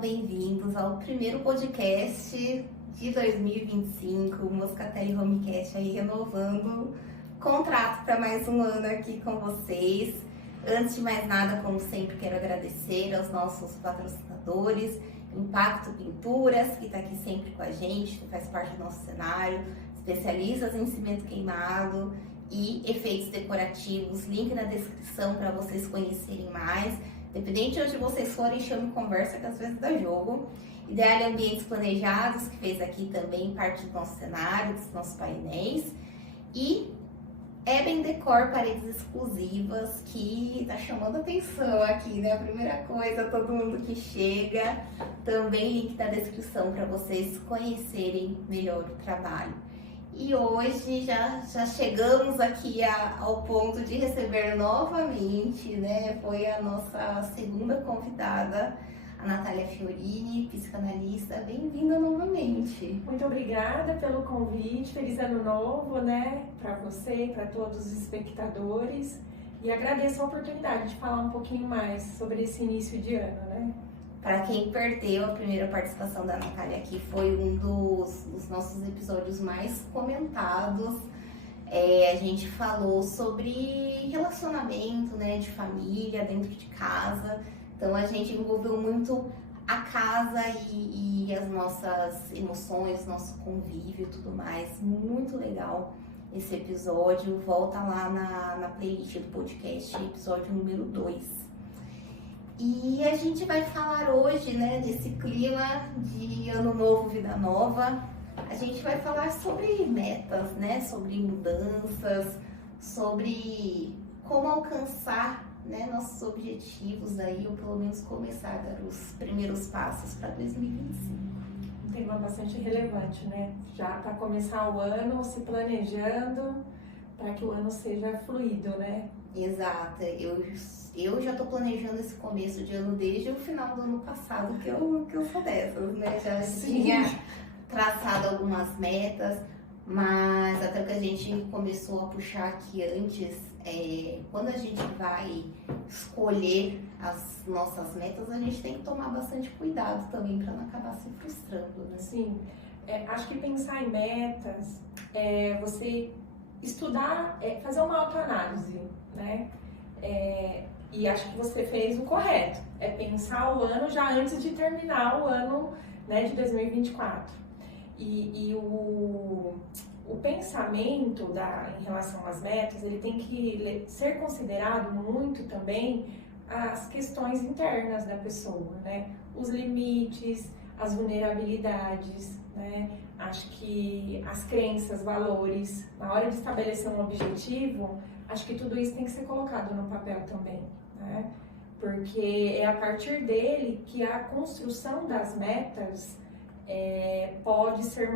bem-vindos ao primeiro podcast de 2025, o Moscatelli Homecast aí renovando o contrato para mais um ano aqui com vocês. Antes de mais nada, como sempre, quero agradecer aos nossos patrocinadores, Impacto Pinturas, que está aqui sempre com a gente, que faz parte do nosso cenário, especialistas em cimento queimado e efeitos decorativos, link na descrição para vocês conhecerem mais. Independente de onde vocês forem, chame conversa que às vezes dá jogo. Ideal Ambientes Planejados, que fez aqui também parte do nosso cenário, dos nossos painéis. E Eben Decor, paredes exclusivas, que tá chamando atenção aqui, né? A primeira coisa, todo mundo que chega. Também link na descrição para vocês conhecerem melhor o trabalho. E hoje já chegamos aqui ao ponto de receber novamente, né? Foi a nossa segunda convidada, a Natália Fiorini, psicanalista. Bem-vinda novamente. Muito obrigada pelo convite, feliz ano novo, né? Para você e para todos os espectadores. E agradeço a oportunidade de falar um pouquinho mais sobre esse início de ano, né? Para quem perdeu a primeira participação da Natália aqui, foi um dos nossos episódios mais comentados. A gente falou sobre relacionamento, né, de família, dentro de casa. Então a gente envolveu muito a casa e as nossas emoções, nosso convívio e tudo mais. Muito legal esse episódio. Volta lá na playlist do podcast, episódio número 2. E a gente vai falar hoje, né, desse clima de ano novo, vida nova. A gente vai falar sobre metas, né, sobre mudanças, sobre como alcançar, né, nossos objetivos aí, ou pelo menos começar a dar os primeiros passos para 2025. Um tema bastante relevante, né? Já para começar o ano, se planejando para que o ano seja fluido, né? Exato, eu já tô planejando esse começo de ano desde o final do ano passado, que eu sou dessas, né? Já tinha traçado algumas metas, mas até que a gente começou a puxar aqui antes, quando a gente vai escolher as nossas metas, a gente tem que tomar bastante cuidado também para não acabar se frustrando, né? Sim, acho que pensar em metas você estudar, fazer uma autoanálise, né? E acho que você fez o correto, pensar o ano já antes de terminar o ano, né, de 2024. E o pensamento em relação às metas, ele tem que ser considerado muito também as questões internas da pessoa, né? Os limites, as vulnerabilidades, né? Acho que as crenças, valores, na hora de estabelecer um objetivo, acho que tudo isso tem que ser colocado no papel também, né? Porque é a partir dele que a construção das metas pode ser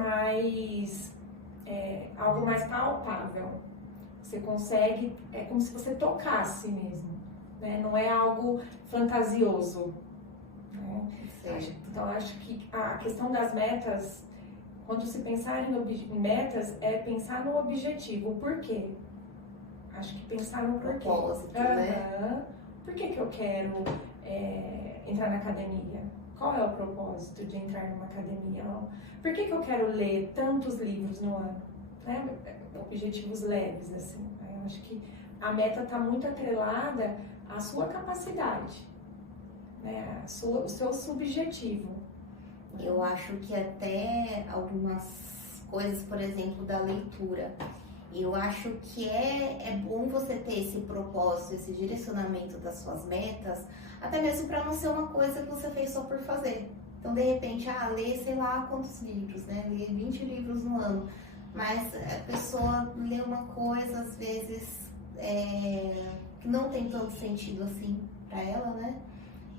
algo mais palpável. Você consegue, é como se você tocasse mesmo, né? Não é algo fantasioso, né? Então, acho que a questão das metas, quando se pensar em metas, é pensar no objetivo. O porquê? Acho que pensar no porquê. Propósito, né? Por que eu quero entrar na academia? Qual é o propósito de entrar numa academia? Por que eu quero ler tantos livros no ano? Né? Objetivos leves, assim. Eu acho que a meta está muito atrelada à sua capacidade, né? O seu subjetivo. Eu acho que até algumas coisas, por exemplo, da leitura, eu acho que é bom você ter esse propósito, esse direcionamento das suas metas, até mesmo para não ser uma coisa que você fez só por fazer. Então, de repente, ler sei lá quantos livros, né? Ler 20 livros no ano, mas a pessoa lê uma coisa, às vezes, que não tem tanto sentido assim para ela, né?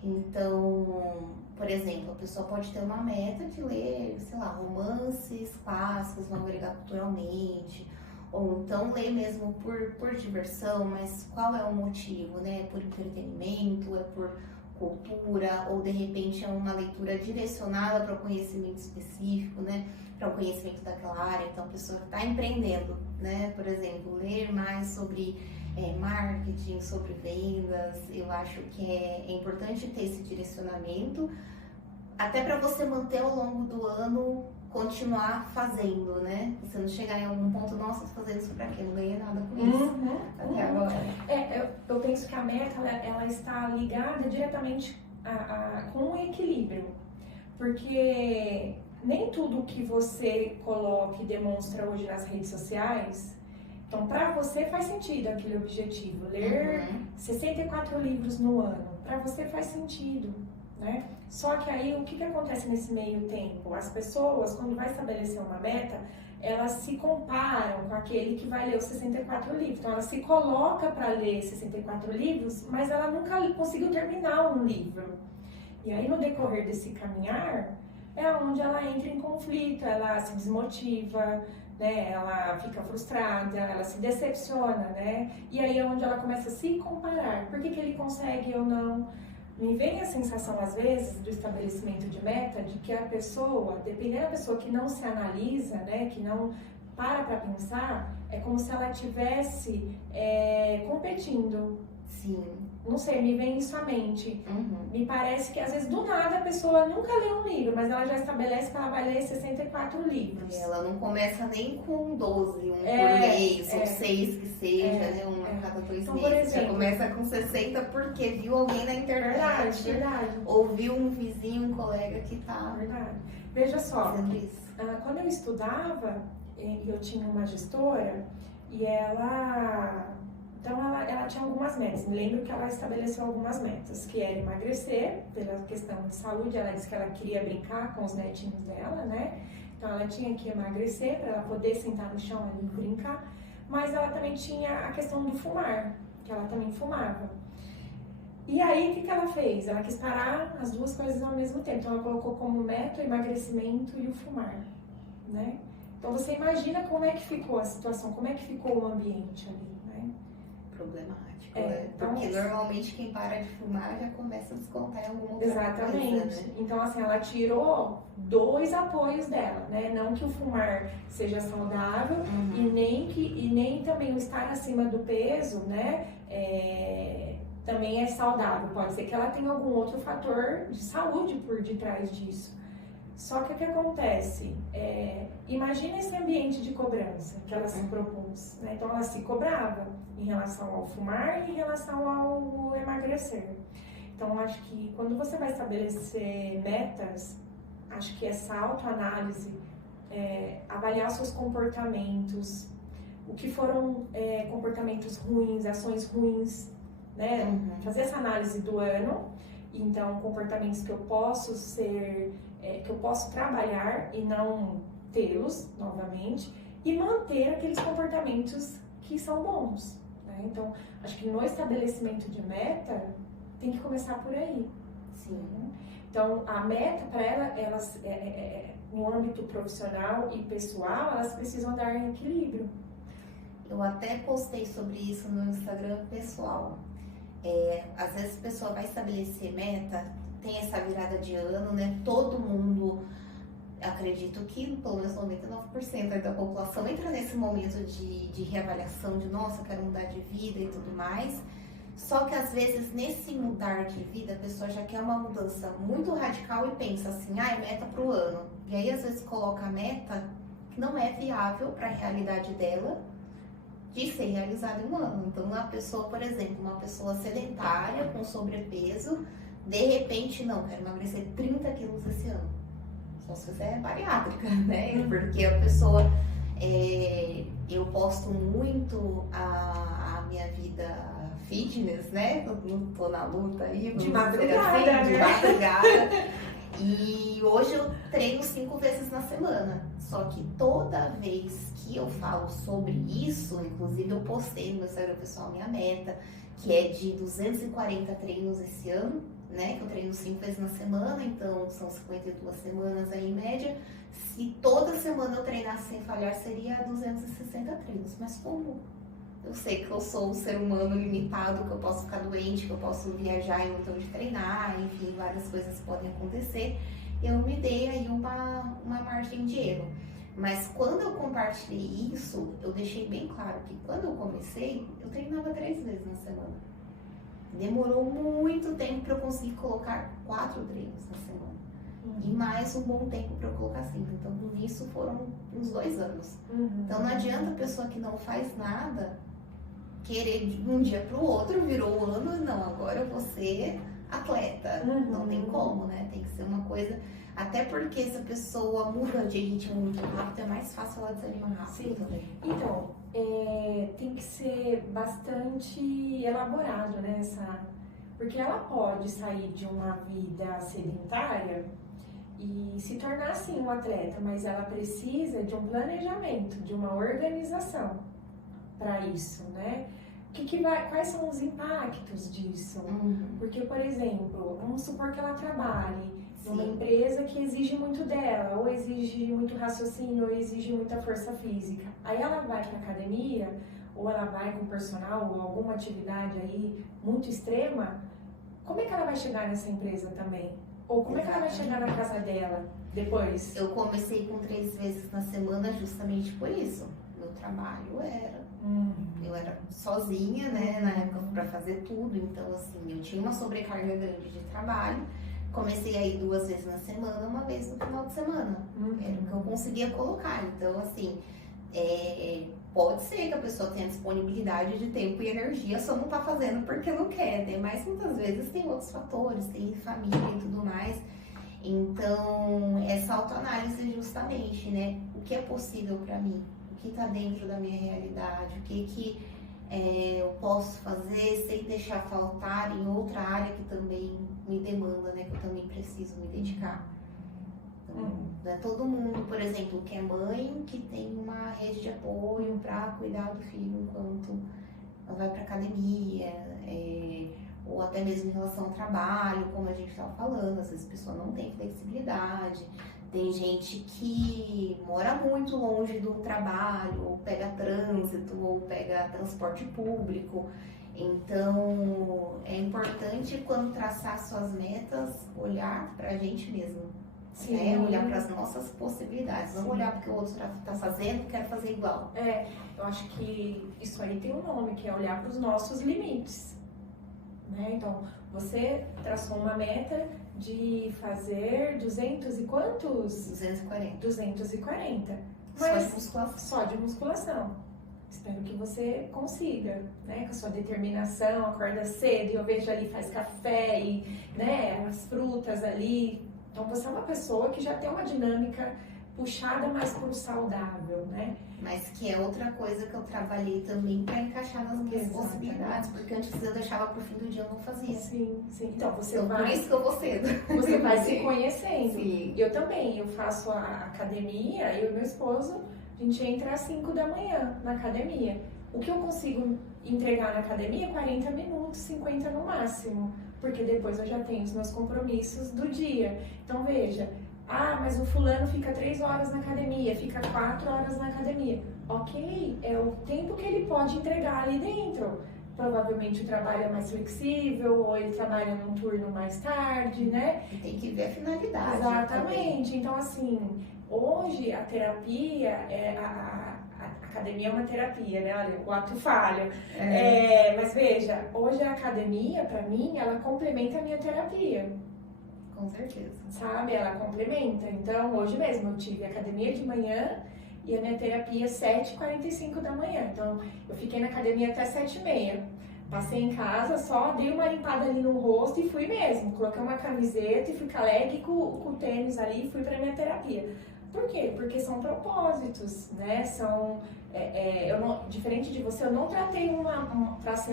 Então, por exemplo, a pessoa pode ter uma meta de ler, sei lá, romances clássicos, vão agregar culturalmente, ou então ler mesmo por diversão, mas qual é o motivo, né? É por entretenimento, é por cultura, ou de repente é uma leitura direcionada para um conhecimento específico, né? Para o conhecimento daquela área. Então a pessoa está empreendendo, né? Por exemplo, ler mais sobre marketing, sobre vendas. Eu acho que é importante ter esse direcionamento até para você manter ao longo do ano, continuar fazendo, né? Você não chegar em algum ponto, nossa, tô fazendo isso pra quê? Não ganhei nada com isso. Até agora. Eu penso que a meta, ela está ligada diretamente com o equilíbrio. Porque nem tudo que você coloca e demonstra hoje nas redes sociais, então para você faz sentido aquele objetivo, ler 64 livros no ano, para você faz sentido, né? Só que aí o que acontece nesse meio tempo? As pessoas, quando vai estabelecer uma meta, elas se comparam com aquele que vai ler os 64 livros. Então ela se coloca para ler 64 livros, mas ela nunca conseguiu terminar um livro. E aí, no decorrer desse caminhar, é onde ela entra em conflito, ela se desmotiva, né? Ela fica frustrada, ela se decepciona, né? E aí é onde ela começa a se comparar. Por que ele consegue ou não? Me vem a sensação, às vezes, do estabelecimento de meta, de que a pessoa, dependendo da pessoa que não se analisa, né? Que não para pensar, é como se ela estivesse competindo. Sim. Não sei, me vem isso à mente. Me parece que às vezes do nada a pessoa nunca lê um livro, mas ela já estabelece que ela vai ler 64 livros. E ela não começa nem com 12, por mês, ou 6 que seja, né? A cada 2 então, meses. Por exemplo, já começa com 60 porque viu alguém na internet. Verdade. Ouviu um vizinho, um colega que tá. Verdade. Veja só, fazendo isso. Quando eu estudava, eu tinha uma gestora e ela tinha algumas metas. Me lembro que ela estabeleceu algumas metas, que era emagrecer, pela questão de saúde. Ela disse que ela queria brincar com os netinhos dela, né? Então ela tinha que emagrecer para ela poder sentar no chão ali e brincar. Mas ela também tinha a questão do fumar, que ela também fumava. E aí, o que ela fez? Ela quis parar as duas coisas ao mesmo tempo. Então ela colocou como meta o emagrecimento e o fumar, né? Então você imagina como é que ficou a situação, como é que ficou o ambiente ali. Problemático, né? Porque normalmente quem para de fumar já começa a descontar em alguma outra Exatamente. coisa, né? Então, assim, ela tirou 2 apoios dela, né? Não que o fumar seja saudável e nem também o estar acima do peso, né? Também é saudável. Pode ser que ela tenha algum outro fator de saúde por detrás disso. Só que o que acontece? Imagina esse ambiente de cobrança que ela se propôs, né? Então ela se cobrava em relação ao fumar e em relação ao emagrecer. Então acho que quando você vai estabelecer metas, acho que essa autoanálise, avaliar seus comportamentos, o que foram comportamentos ruins, ações ruins, né? Fazer essa análise do ano. Então comportamentos que eu posso que eu posso trabalhar e não tê-los novamente, e manter aqueles comportamentos que são bons, né? Então, acho que no estabelecimento de meta, tem que começar por aí. Sim. Então, a meta, para elas no âmbito profissional e pessoal, elas precisam andar em equilíbrio. Eu até postei sobre isso no Instagram pessoal. Às vezes a pessoa vai estabelecer meta, tem essa virada de ano, né? Todo mundo, acredito que pelo menos 99% da população entra nesse momento de reavaliação, de nossa, quero mudar de vida e tudo mais. Só que às vezes nesse mudar de vida a pessoa já quer uma mudança muito radical e pensa assim, é meta pro ano. E aí às vezes coloca a meta que não é viável para a realidade dela de ser realizada em um ano. Então uma pessoa, por exemplo, uma pessoa sedentária com sobrepeso, de repente, não, quero emagrecer 30 quilos esse ano. Só se fizer bariátrica, né? Porque a pessoa, eu posto muito a minha vida fitness, né? Eu tô na luta aí, de madrugada, de madrugada. E hoje eu treino 5 vezes na semana. Só que toda vez que eu falo sobre isso, inclusive eu postei no meu Instagram pessoal minha meta, que é de 240 treinos esse ano, né? Que eu treino 5 vezes na semana, então são 52 semanas aí em média. Se toda semana eu treinasse sem falhar, seria 260 treinos. Mas como eu sei que eu sou um ser humano limitado, que eu posso ficar doente, que eu posso viajar e não ter onde treinar, enfim, várias coisas podem acontecer, eu me dei aí uma margem de erro. Mas quando eu compartilhei isso, eu deixei bem claro que quando eu comecei, eu treinava 3 vezes na semana. Demorou muito tempo para eu conseguir colocar 4 treinos na semana. e mais um bom tempo para eu colocar cinta. Então, nisso foram uns 2 anos. Então, não adianta a pessoa que não faz nada querer de um dia para o outro, virou o ano, não, agora eu vou ser atleta. Não tem como, né? Tem que ser uma coisa... Até porque se a pessoa muda de ritmo muito rápido, é mais fácil ela desanimar rápido. Sim. Também. Então, tem que ser bastante elaborado, né? Porque ela pode sair de uma vida sedentária e se tornar, assim, um atleta, mas ela precisa de um planejamento, de uma organização para isso, né? Quais são os impactos disso? Porque, por exemplo, vamos supor que ela trabalhe numa empresa que exige muito dela, ou exige muito raciocínio, ou exige muita força física. Aí ela vai para academia, ou ela vai com personal, ou alguma atividade aí muito extrema, como é que ela vai chegar nessa empresa também? Ou como é que ela vai chegar na casa dela depois? Eu comecei com 3 vezes na semana justamente por isso. Meu trabalho eu era sozinha, né, na época para fazer tudo, então assim, eu tinha uma sobrecarga grande de trabalho. Comecei a ir 2 vezes na semana, 1 vez no final de semana. Era o que eu conseguia colocar. Então, assim, pode ser que a pessoa tenha disponibilidade de tempo e energia, só não tá fazendo porque não quer, né? Mas muitas vezes tem outros fatores, tem família e tudo mais. Então, essa autoanálise justamente, né? O que é possível para mim? O que tá dentro da minha realidade? O que eu posso fazer sem deixar faltar em outra área que também me demanda, né? Que eu também preciso me dedicar. Então, não é todo mundo, por exemplo, que é mãe, que tem uma rede de apoio para cuidar do filho enquanto ela vai para academia, ou até mesmo em relação ao trabalho, como a gente estava falando, às vezes a pessoa não tem flexibilidade. Tem gente que mora muito longe do trabalho, ou pega trânsito, ou pega transporte público. Então, é importante, quando traçar suas metas, olhar para a gente mesmo. Né? Olhar para as nossas possibilidades. Não olhar porque o outro está fazendo, quero fazer igual. Eu acho que isso aí tem um nome, que é olhar para os nossos limites. Né? Então, você traçou uma meta de fazer 200 e quantos? 240. 240. Mas só de musculação. Só de musculação. Espero que você consiga, né? Com a sua determinação, acorda cedo, e eu vejo ali, faz café e, né, as frutas ali. Então, você é uma pessoa que já tem uma dinâmica puxada mais pro saudável, né? Mas que é outra coisa que eu trabalhei também para encaixar nas minhas possibilidades, porque antes eu deixava pro fim do dia, eu não fazia. Sim. Então, por isso que eu vou cedo. Você vai se conhecendo. Sim. Eu também, eu faço a academia, eu e meu esposo, a gente entra às 5 da manhã na academia. O que eu consigo entregar na academia é 40 minutos, 50 no máximo, porque depois eu já tenho os meus compromissos do dia. Então, veja, mas o fulano fica 3 horas na academia, fica 4 horas na academia. Ok, é o tempo que ele pode entregar ali dentro. Provavelmente o trabalho é mais flexível, ou ele trabalha num turno mais tarde, né? E tem que ver a finalidade. Exatamente. Também. Então, assim, hoje a terapia, a academia é uma terapia, né? Olha, o ato falho. Mas veja, hoje a academia, pra mim, ela complementa a minha terapia. Com certeza. Sabe? Ela complementa. Então, hoje mesmo, eu tive academia de manhã e a minha terapia 7h45 da manhã. Então, eu fiquei na academia até 7h30. Passei em casa, só dei uma limpada ali no rosto e fui mesmo. Coloquei uma camiseta e fui com a leg com o tênis ali e fui pra minha terapia. Por quê? Porque são propósitos, né? Diferente de você, eu não tracei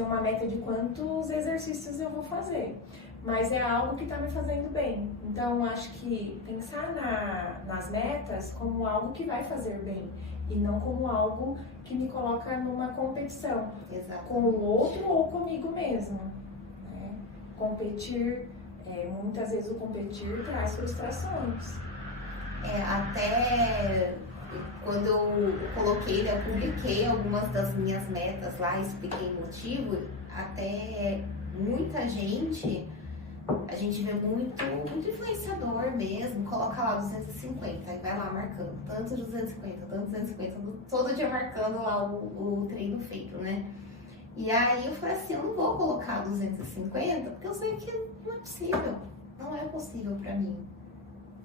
uma meta de quantos exercícios eu vou fazer. Mas é algo que está me fazendo bem. Então, acho que pensar nas metas como algo que vai fazer bem e não como algo que me coloca numa competição. Exatamente. Com o outro ou comigo mesma. Né? Competir, muitas vezes o competir traz frustrações. Até quando eu coloquei, né, eu publiquei algumas das minhas metas lá, expliquei o motivo, até muita gente... A gente vê muito influenciador mesmo, coloca lá 250, aí vai lá marcando, tanto 250, tanto 250, todo dia marcando lá o treino feito, né? E aí eu falei assim, eu não vou colocar 250, porque eu sei que não é possível, não é possível pra mim.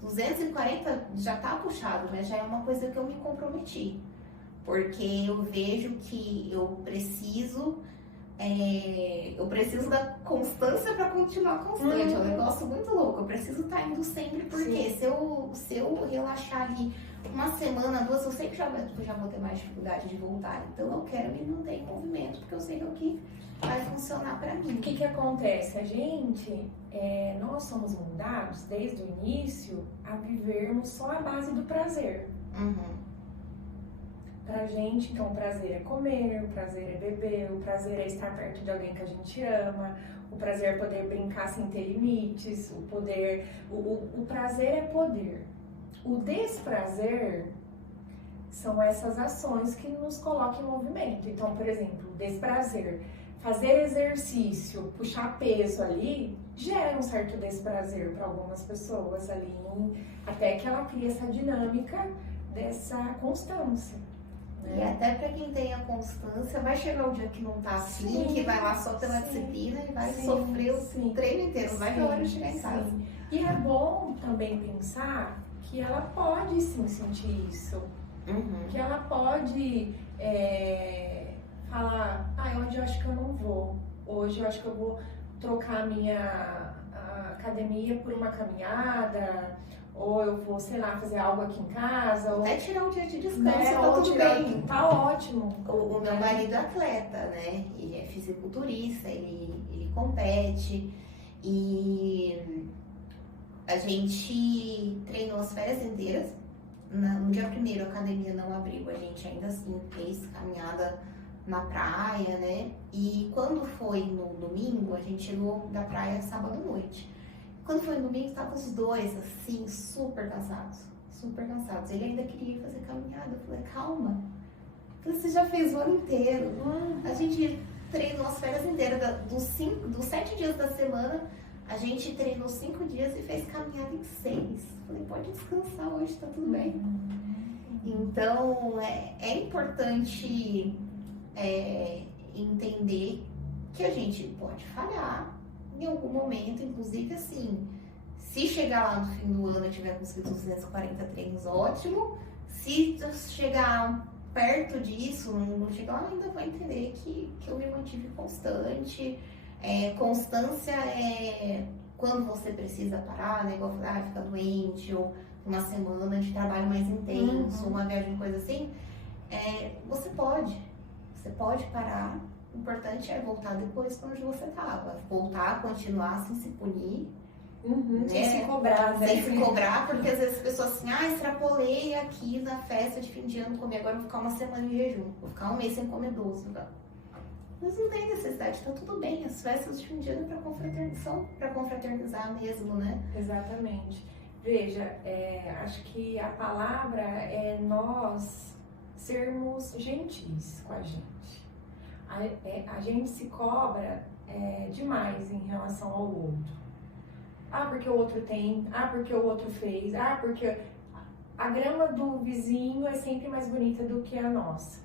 240 já tá puxado, mas já é uma coisa que eu me comprometi. Porque eu vejo que eu preciso da constância para continuar constante. É um negócio muito louco. Eu preciso estar indo sempre, porque se eu relaxar ali uma semana, duas, eu sei que já vou ter mais dificuldade de voltar. Então eu quero me manter em movimento, porque eu sei que é o que vai funcionar para mim. O que acontece? A gente, nós somos mundados desde o início a vivermos só a base do prazer. Pra gente, então, o prazer é comer, o prazer é beber, o prazer é estar perto de alguém que a gente ama, o prazer é poder brincar sem ter limites, o prazer é poder. O desprazer são essas ações que nos colocam em movimento. Então, por exemplo, desprazer, fazer exercício, puxar peso ali, gera um certo desprazer para algumas pessoas ali, até que ela cria essa dinâmica dessa constância. E até para quem tem a constância, vai chegar o dia que não tá assim, que vai lá só pela disciplina e vai sofrer o treino inteiro, vai ter hora de chegar em casa. E é bom também pensar que ela pode sim sentir isso, que ela pode falar, hoje eu acho que eu não vou, hoje eu acho que eu vou trocar a minha academia por uma caminhada, ou eu vou, sei lá, fazer algo aqui em casa. Ou até tirar um dia de descanso, tá tudo bem. Tá ótimo. O meu marido é atleta, né? Ele é fisiculturista, ele compete. E a gente treinou as férias inteiras. No dia primeiro a academia não abriu, a gente ainda assim fez caminhada na praia, né? E quando foi no domingo, a gente chegou da praia sábado à noite. Quando foi no domingo, estavam os dois, assim, super cansados. Super cansados. Ele ainda queria fazer caminhada. Eu falei, calma. Você já fez o ano inteiro. A gente treinou as férias inteiras. Dos 7 dias da semana, a gente treinou 5 dias e fez caminhada em 6. Eu falei, pode descansar hoje, tá tudo bem. Então, é importante entender que a gente pode falhar em algum momento, inclusive assim, se chegar lá no fim do ano e tiver conseguido 240 treinos, ótimo. Se chegar perto disso, não chegar lá, ainda vai entender que eu me mantive constante. Constância é quando você precisa parar, né? Igual ficar doente, ou uma semana de trabalho mais intenso, uma viagem, coisa assim. Você pode parar. O importante é voltar depois para onde você estava. Voltar, continuar sem se punir. Né? Sem se cobrar, né? Sem se cobrar, porque às vezes as pessoas assim, extrapolei aqui na festa de fim de ano, comi, agora vou ficar uma semana em jejum. Vou ficar um mês sem comer doce. Mas não tem necessidade, tá tudo bem. As festas de fim de ano são para confraternizar mesmo, né? Exatamente. Veja, acho que a palavra é nós sermos gentis com a gente. A gente se cobra demais em relação ao outro. Porque o outro tem, porque o outro fez, porque a grama do vizinho é sempre mais bonita do que a nossa.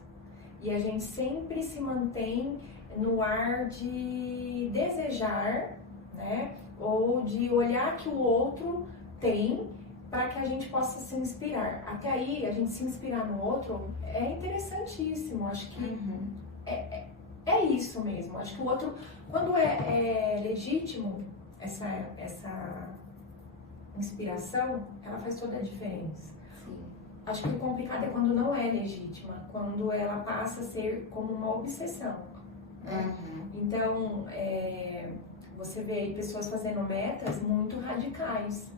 E a gente sempre se mantém no ar de desejar, né? Ou de olhar que o outro tem para que a gente possa se inspirar. Até aí, a gente se inspirar no outro é interessantíssimo. Acho que é isso mesmo. Acho que o outro, quando é legítimo, essa inspiração, ela faz toda a diferença. Sim. Acho que o complicado é quando não é legítima, quando ela passa a ser como uma obsessão. Né? Então, você vê aí pessoas fazendo metas muito radicais,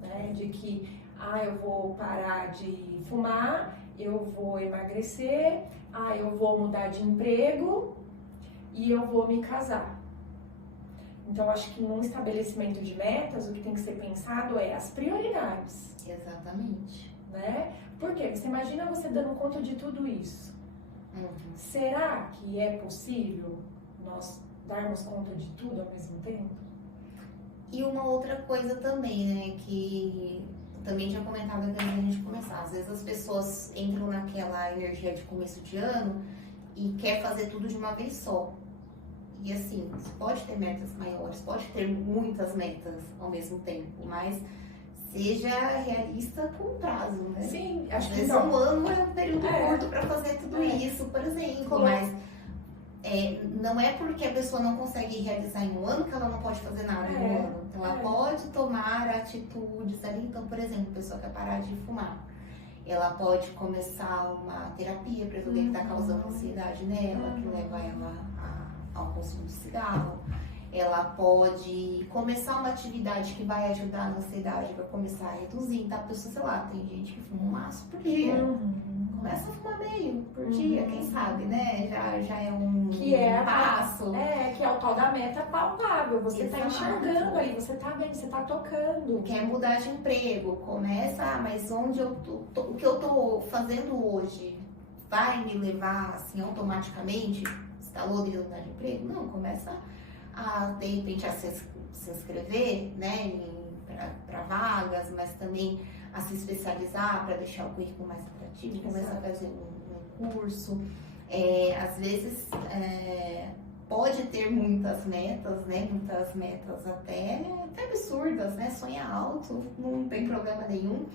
né? De que, eu vou parar de fumar, eu vou emagrecer, eu vou mudar de emprego e eu vou me casar. Então, acho que num estabelecimento de metas, o que tem que ser pensado é as prioridades. Exatamente. Né? Porque você imagina você dando conta de tudo isso. Será que é possível nós darmos conta de tudo ao mesmo tempo? E uma outra coisa também, né, que também tinha comentado antes da gente começar. Às vezes as pessoas entram naquela energia de começo de ano e quer fazer tudo de uma vez só. E assim, você pode ter metas maiores, pode ter muitas metas ao mesmo tempo, mas seja realista com o prazo, né? Sim, Às acho que vezes então, um ano é um período curto para fazer tudo isso, por exemplo, mas não é porque a pessoa não consegue realizar em um ano que ela não pode fazer nada em um ano. Então, ela pode tomar atitudes ali. Então, por exemplo, a pessoa quer parar de fumar. Ela pode começar uma terapia para ver o que está causando ansiedade nela, que leva ela ao consumo de cigarro. Ela pode começar uma atividade que vai ajudar na ansiedade, vai começar a reduzir. Então, a pessoa, sei lá, tem gente que fuma um maço por dia. Começa a fumar meio por dia, quem sabe, né? Já é um passo. Que é o tal da meta palpável. Você está enxergando aí, você está vendo, você está tocando. Quer mudar de emprego, começa, mas onde eu tô, o que eu tô fazendo hoje vai me levar assim automaticamente? Instalou de mudar de emprego? Não, começa a de repente a se inscrever, né, para vagas, mas também a se especializar para deixar o currículo mais atrativo, começa a fazer um curso. Às vezes pode ter muitas metas, né? Muitas metas até absurdas, né? Sonhar alto, não tem problema nenhum,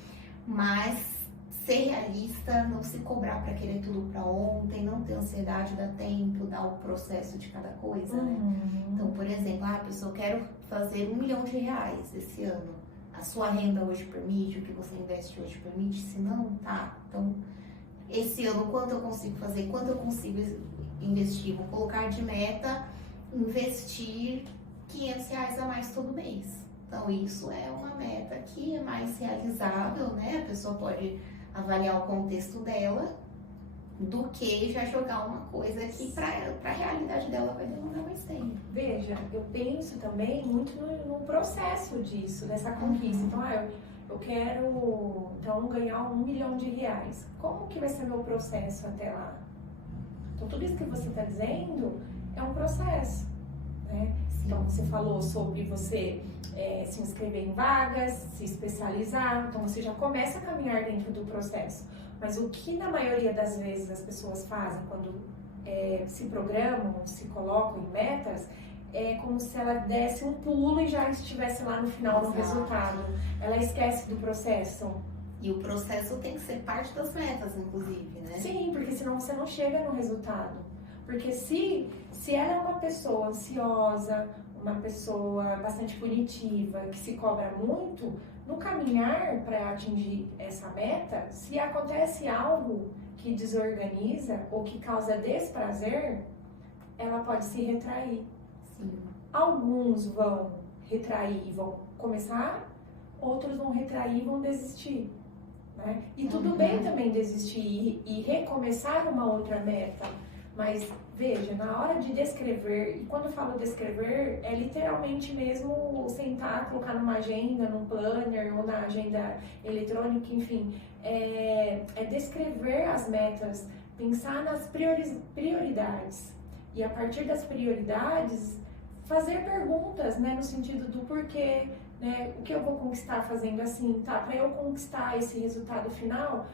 mas ser realista, não se cobrar para querer tudo para ontem, não ter ansiedade, dar tempo, dar o processo de cada coisa, né? Então, por exemplo, a pessoa quer fazer R$1 milhão esse ano. A sua renda hoje permite, o que você investe hoje permite? Se não, tá. Então, esse ano, quanto eu consigo fazer? Quanto eu consigo investir? Vou colocar de meta, investir R$500 a mais todo mês. Então, isso é uma meta que é mais realizável, né? A pessoa pode avaliar o contexto dela do que já jogar uma coisa que para a realidade dela vai demorar mais tempo. Veja, eu penso também muito no processo disso, dessa conquista. Então, eu quero então ganhar R$1 milhão. Como que vai ser meu processo até lá? Então, tudo isso que você está dizendo é um processo, né? Então, você falou sobre você se inscrever em vagas, se especializar. Então, você já começa a caminhar dentro do processo. Mas o que na maioria das vezes as pessoas fazem quando se programam, se colocam em metas, é como se ela desse um pulo e já estivesse lá no final do resultado. Ela esquece do processo. E o processo tem que ser parte das metas, inclusive, né? Sim, porque senão você não chega no resultado. Porque se ela é uma pessoa ansiosa, uma pessoa bastante punitiva, que se cobra muito, no caminhar para atingir essa meta, se acontece algo que desorganiza ou que causa desprazer, ela pode se retrair. Sim. Alguns vão retrair e vão começar, outros vão retrair e vão desistir. Né? E tudo bem também desistir e recomeçar uma outra meta. Mas veja, na hora de descrever, e quando eu falo descrever, é literalmente mesmo sentar, colocar numa agenda, num planner ou na agenda eletrônica, enfim, é descrever as metas, pensar nas prioridades. E a partir das prioridades, fazer perguntas, né, no sentido do porquê, né, o que eu vou conquistar fazendo assim, tá? Para eu conquistar esse resultado final,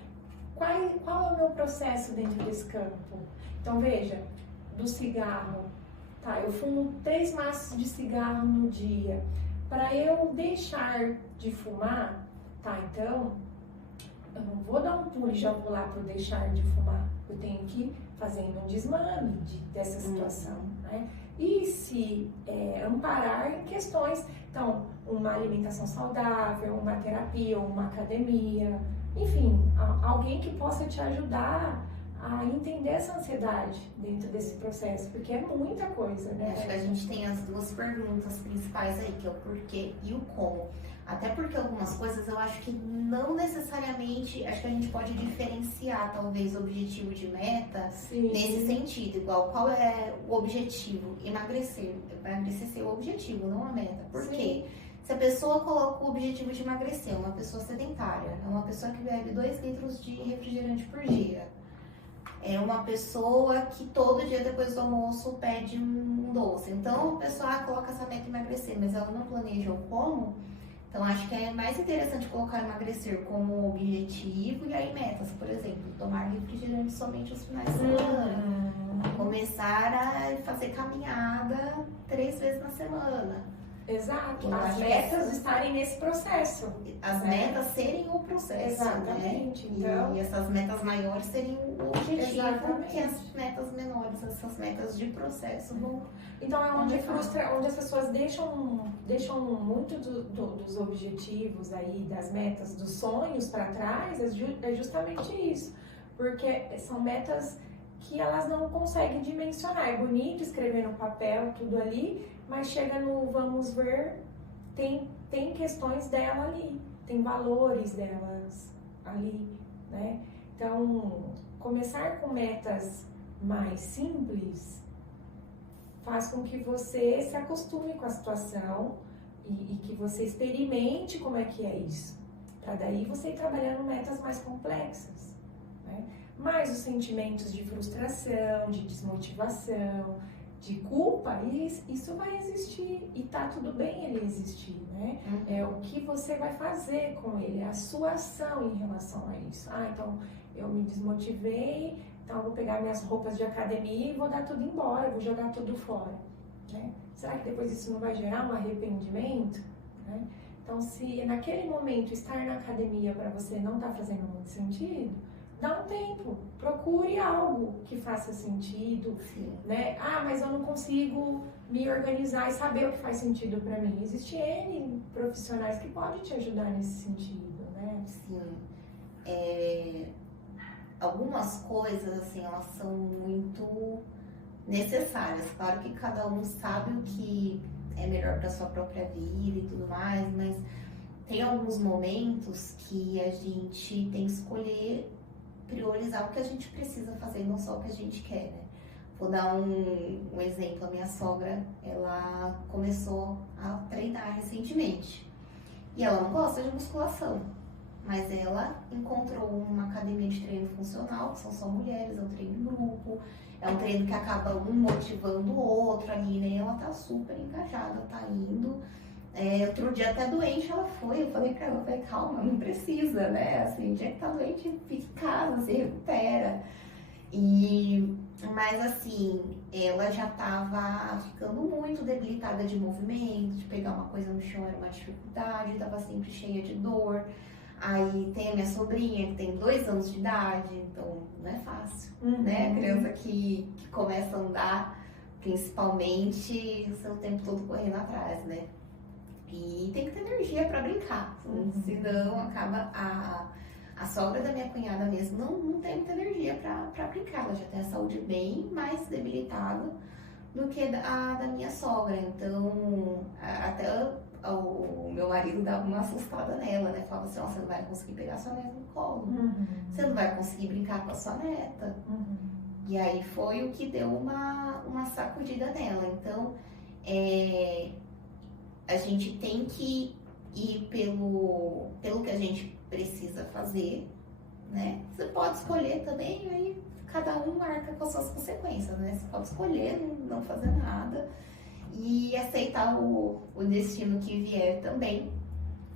qual é o meu processo dentro desse campo? Então, veja, do cigarro, tá? Eu fumo 3 maços de cigarro no dia. Para eu deixar de fumar, tá? Então, eu não vou dar um pulo e já vou lá para deixar de fumar. Eu tenho que ir fazendo um desmame dessa situação, né? E se amparar em questões, então, uma alimentação saudável, uma terapia, uma academia, enfim, alguém que possa te ajudar a entender essa ansiedade dentro desse processo, porque é muita coisa, né? Acho que a gente tem as duas perguntas principais aí, que é o porquê e o como. Até porque algumas coisas eu acho que não necessariamente, acho que a gente pode diferenciar talvez o objetivo de meta nesse sentido, igual qual é o objetivo? Emagrecer. Emagrecer ser o objetivo, não a meta. Por quê? Se a pessoa coloca o objetivo de emagrecer, uma pessoa sedentária, é uma pessoa que bebe 2 litros de refrigerante por dia, é uma pessoa que todo dia depois do almoço pede um doce. Então a pessoa coloca essa meta emagrecer, mas ela não planeja o como. Então acho que é mais interessante colocar emagrecer como objetivo e aí metas, por exemplo, tomar refrigerante somente os finais de semana, começar a fazer caminhada 3 vezes na semana. Exato, Eu as acho metas estarem nesse processo. As metas serem o processo, Exatamente, né? então... E essas metas maiores serem o objetivo, Exatamente. que as metas menores, essas metas de processo vão... Então é onde frustra, onde as pessoas deixam muito dos objetivos aí, das metas, dos sonhos para trás, é justamente isso. Porque são metas que elas não conseguem dimensionar. É bonito escrever no papel tudo ali, mas chega no vamos ver, tem questões dela ali, tem valores delas ali, né? Então, começar com metas mais simples faz com que você se acostume com a situação e que você experimente como é que é isso. Para daí você ir trabalhando metas mais complexas, né? Mas os sentimentos de frustração, de desmotivação, de culpa, isso vai existir e tá tudo bem ele existir, né? É o que você vai fazer com ele, a sua ação em relação a isso. Então eu me desmotivei, então eu vou pegar minhas roupas de academia e vou dar tudo embora, vou jogar tudo fora, né? Será que depois isso não vai gerar um arrependimento, né? Então, se naquele momento estar na academia para você não tá fazendo muito sentido, dá um tempo, procure algo que faça sentido, né? Mas eu não consigo me organizar e saber o que faz sentido para mim. Existem N profissionais que podem te ajudar nesse sentido, né? Sim. Algumas coisas, assim, elas são muito necessárias. Claro que cada um sabe o que é melhor para sua própria vida e tudo mais, mas tem alguns momentos que a gente tem que escolher priorizar o que a gente precisa fazer, não só o que a gente quer, né? Vou dar um exemplo. A minha sogra, ela começou a treinar recentemente e ela não gosta de musculação, mas ela encontrou uma academia de treino funcional, que são só mulheres, é um treino em grupo, é um treino que acaba um motivando o outro ali, né? Ela tá super engajada, tá indo. Outro dia até doente ela foi, eu falei pra ela, calma, não precisa, né? Assim, o dia que tá doente, fica em casa, se recupera. Mas assim, ela já tava ficando muito debilitada de movimento, de pegar uma coisa no chão era uma dificuldade, tava sempre cheia de dor. Aí tem a minha sobrinha, que tem 2 anos de idade, então não é fácil, né? A criança que começa a andar, principalmente, o seu tempo todo correndo atrás, né? E tem que ter energia para brincar, senão acaba a sogra da minha cunhada mesmo não tem muita energia para brincar. Ela já tem a saúde bem mais debilitada do que a da minha sogra. Então, até o meu marido dava uma assustada nela, né? Falava assim, você não vai conseguir pegar sua neta no colo, você não vai conseguir brincar com a sua neta. E aí foi o que deu uma sacudida nela. Então, a gente tem que ir pelo que a gente precisa fazer, né? Você pode escolher também, aí cada um marca com as suas consequências, né? Você pode escolher não fazer nada e aceitar o destino que vier também.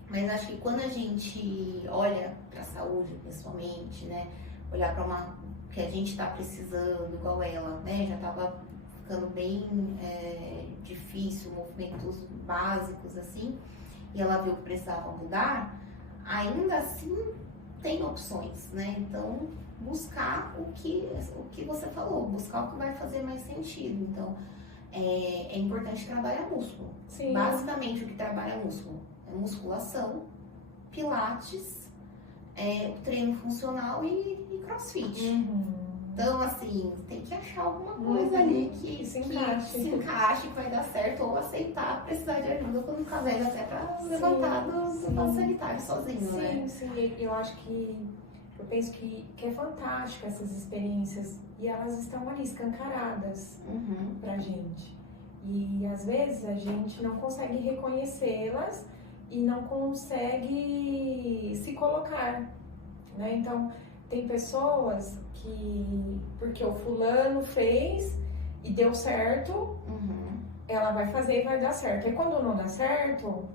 Mas acho que quando a gente olha para a saúde, pessoalmente, né? Olhar para uma que a gente está precisando, igual ela, né? Já estava ficando bem difícil, movimentos básicos assim, e ela viu que precisava mudar, ainda assim tem opções, né? Então, buscar o que você falou, buscar o que vai fazer mais sentido. Então, é importante trabalhar músculo. Sim. Basicamente, o que trabalha músculo é musculação, pilates, treino funcional e crossfit. Então, assim, tem que achar alguma coisa ali que se encaixe, que vai dar certo, ou aceitar precisar de ajuda quando ficar velho, até pra levantar do vaso sanitário sozinho, né? Sim, eu penso que é fantástico essas experiências e elas estão ali escancaradas pra gente. E às vezes a gente não consegue reconhecê-las e não consegue se colocar, né? Então, tem pessoas que, porque o fulano fez e deu certo, ela vai fazer e vai dar certo. E quando não dá certo,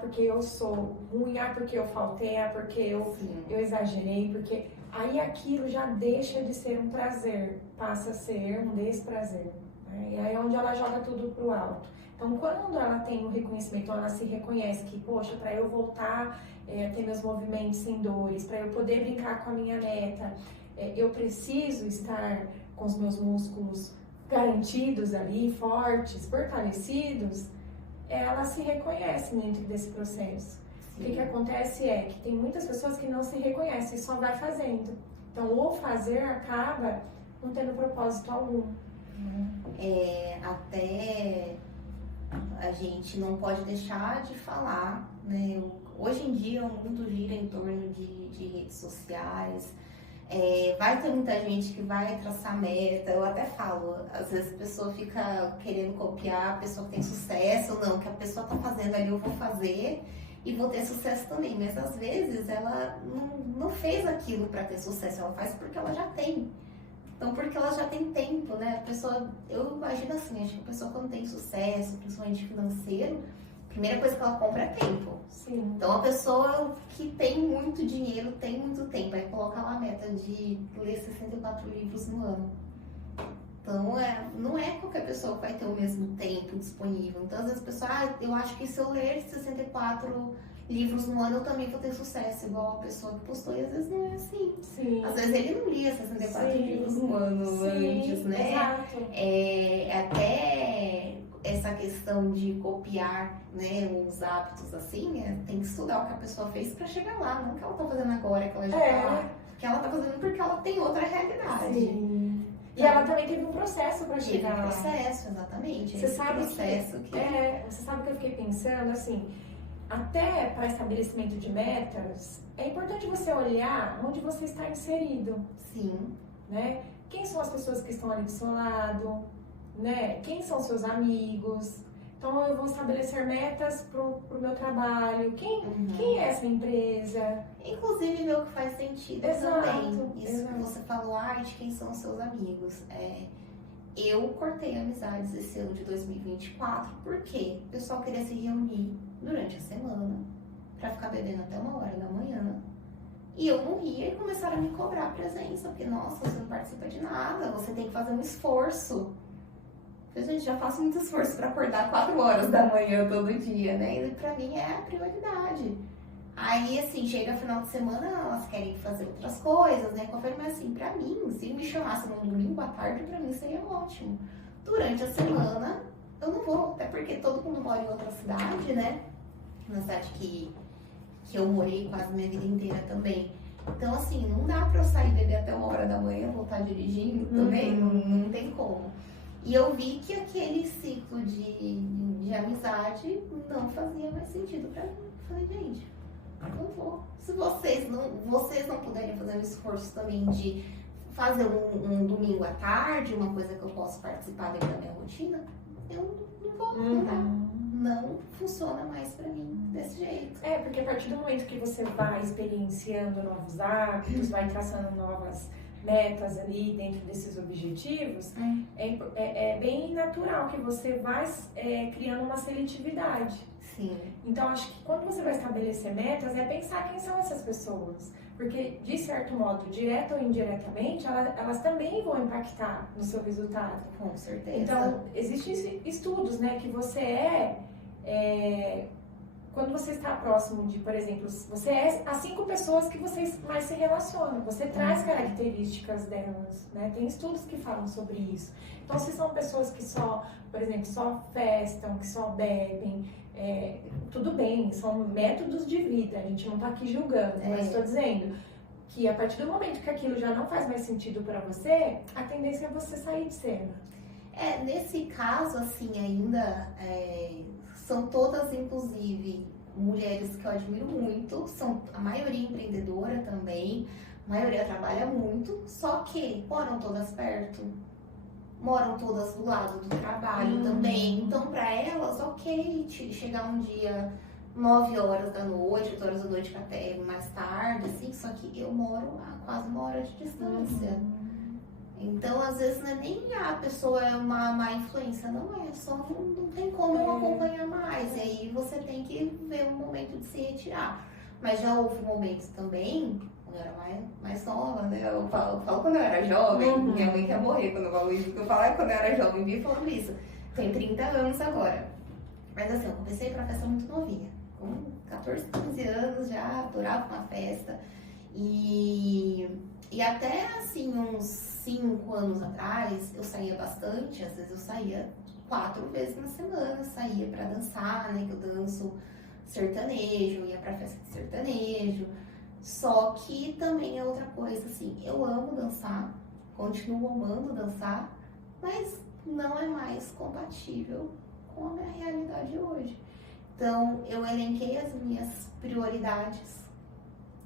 porque eu sou ruim, porque eu faltei, porque eu exagerei, porque aí aquilo já deixa de ser um prazer, passa a ser um desprazer, né? E aí é onde ela joga tudo pro alto. Então, quando ela tem o reconhecimento, ela se reconhece que, poxa, para eu voltar a ter meus movimentos sem dores, para eu poder brincar com a minha neta, eu preciso estar com os meus músculos garantidos ali, fortes, fortalecidos, ela se reconhece dentro desse processo. Sim. O que acontece é que tem muitas pessoas que não se reconhecem, só vai fazendo. Então, o fazer acaba não tendo propósito algum. Até a gente não pode deixar de falar, né? Hoje em dia o mundo gira em torno de redes sociais. Vai ter muita gente que vai traçar meta. Eu até falo, às vezes a pessoa fica querendo copiar a pessoa que tem sucesso. Não, que a pessoa tá fazendo ali, eu vou fazer e vou ter sucesso também. Mas às vezes ela não fez aquilo para ter sucesso, ela faz porque ela já tem. Então, porque ela já tem tempo, né? A pessoa, eu imagino assim, acho que a pessoa quando tem sucesso, principalmente financeiro, a primeira coisa que ela compra é tempo. Sim. Então, a pessoa que tem muito dinheiro, tem muito tempo, aí coloca lá a meta de ler 64 livros no ano. Então, não é qualquer pessoa que vai ter o mesmo tempo disponível. Então, às vezes a pessoa, eu acho que se eu ler 64 livros no ano, eu também vou ter sucesso, igual a pessoa que postou, e às vezes não é assim. Sim. Às vezes ele não lia 64 livros no ano antes, né? Exato. Até essa questão de copiar, né, os hábitos assim, tem que estudar o que a pessoa fez para chegar lá, não o que ela tá fazendo agora, que ela já tá lá. Que ela tá fazendo porque ela tem outra realidade. Sim. E ela também teve um processo para chegar lá. Um processo, exatamente. Você sabe processo você sabe que eu fiquei pensando, assim, até para estabelecimento de metas, é importante você olhar onde você está inserido. Sim. Né? Quem são as pessoas que estão ali do seu lado? Né? Quem são seus amigos? Então, eu vou estabelecer metas pro meu trabalho. Quem é essa empresa? Inclusive, ver o que faz sentido também. Isso que você falou, de quem são os seus amigos. Eu cortei amizades esse ano de 2024, porque o pessoal queria se reunir durante a semana pra ficar bebendo até 1h da manhã. E eu não ia e começaram a me cobrar presença, porque, nossa, você não participa de nada, você tem que fazer um esforço. Eu, gente, já faço muito esforço para acordar 4h da manhã todo dia, né? E pra mim é a prioridade. Aí, assim, chega final de semana, elas querem fazer outras coisas, né? Mas assim, pra mim, se me chamasse no domingo à tarde, pra mim seria ótimo. Durante a semana, eu não vou, até porque todo mundo mora em outra cidade, né? Na cidade que eu morei quase minha vida inteira também. Então, assim, não dá pra eu sair beber até 1h da manhã, voltar dirigindo também, não tem como. E eu vi que aquele ciclo de amizade não fazia mais sentido pra mim. Eu falei, gente, eu vou. Se vocês não puderem fazer um esforço também de fazer um domingo à tarde, uma coisa que eu posso participar dentro da minha rotina, eu não vou, não dá. Não funciona mais pra mim desse jeito. Porque a partir do momento que você vai experienciando novos hábitos, vai traçando novas metas ali dentro desses objetivos, é bem natural que você vai criando uma seletividade. Sim. Então, acho que quando você vai estabelecer metas, é pensar quem são essas pessoas. Porque, de certo modo, direto ou indiretamente, elas também vão impactar no seu resultado. Com certeza. Então, existem estudos, né, que você quando você está próximo de, por exemplo, você é as 5 pessoas que você mais se relaciona, você traz características delas, né? Tem estudos que falam sobre isso. Então, se são pessoas que só, por exemplo, só festam, que só bebem, tudo bem, são métodos de vida, a gente não está aqui julgando, mas estou dizendo que a partir do momento que aquilo já não faz mais sentido para você, a tendência é você sair de cena. Nesse caso, assim, ainda são todas, inclusive, mulheres que eu admiro muito, são a maioria empreendedora também, a maioria trabalha muito, só que moram todas perto, moram todas do lado do trabalho também, então pra elas, ok, chegar um dia 9h da noite, 8h da noite, até mais tarde, assim, só que eu moro a quase 1h de distância. Então, às vezes, não é nem a pessoa é uma má influência, não é, só não tem como eu acompanhar mais. E aí você tem que ver um momento de se retirar. Mas já houve momentos também, quando eu era mais nova, né? Eu falo quando eu era jovem, minha mãe quer morrer quando eu falo isso, porque eu falo quando eu era jovem, vi falando isso. Tenho 30 anos agora. Mas assim, eu comecei pra festa muito novinha. Com 14, 15 anos já adorava uma festa. E até assim, uns 5 anos atrás, eu saía bastante. Às vezes eu saía 4 vezes na semana. Saía pra dançar, né? Que eu danço sertanejo, ia pra festa de sertanejo. Só que também é outra coisa, assim, eu amo dançar, continuo amando dançar, mas não é mais compatível com a minha realidade hoje. Então, eu elenquei as minhas prioridades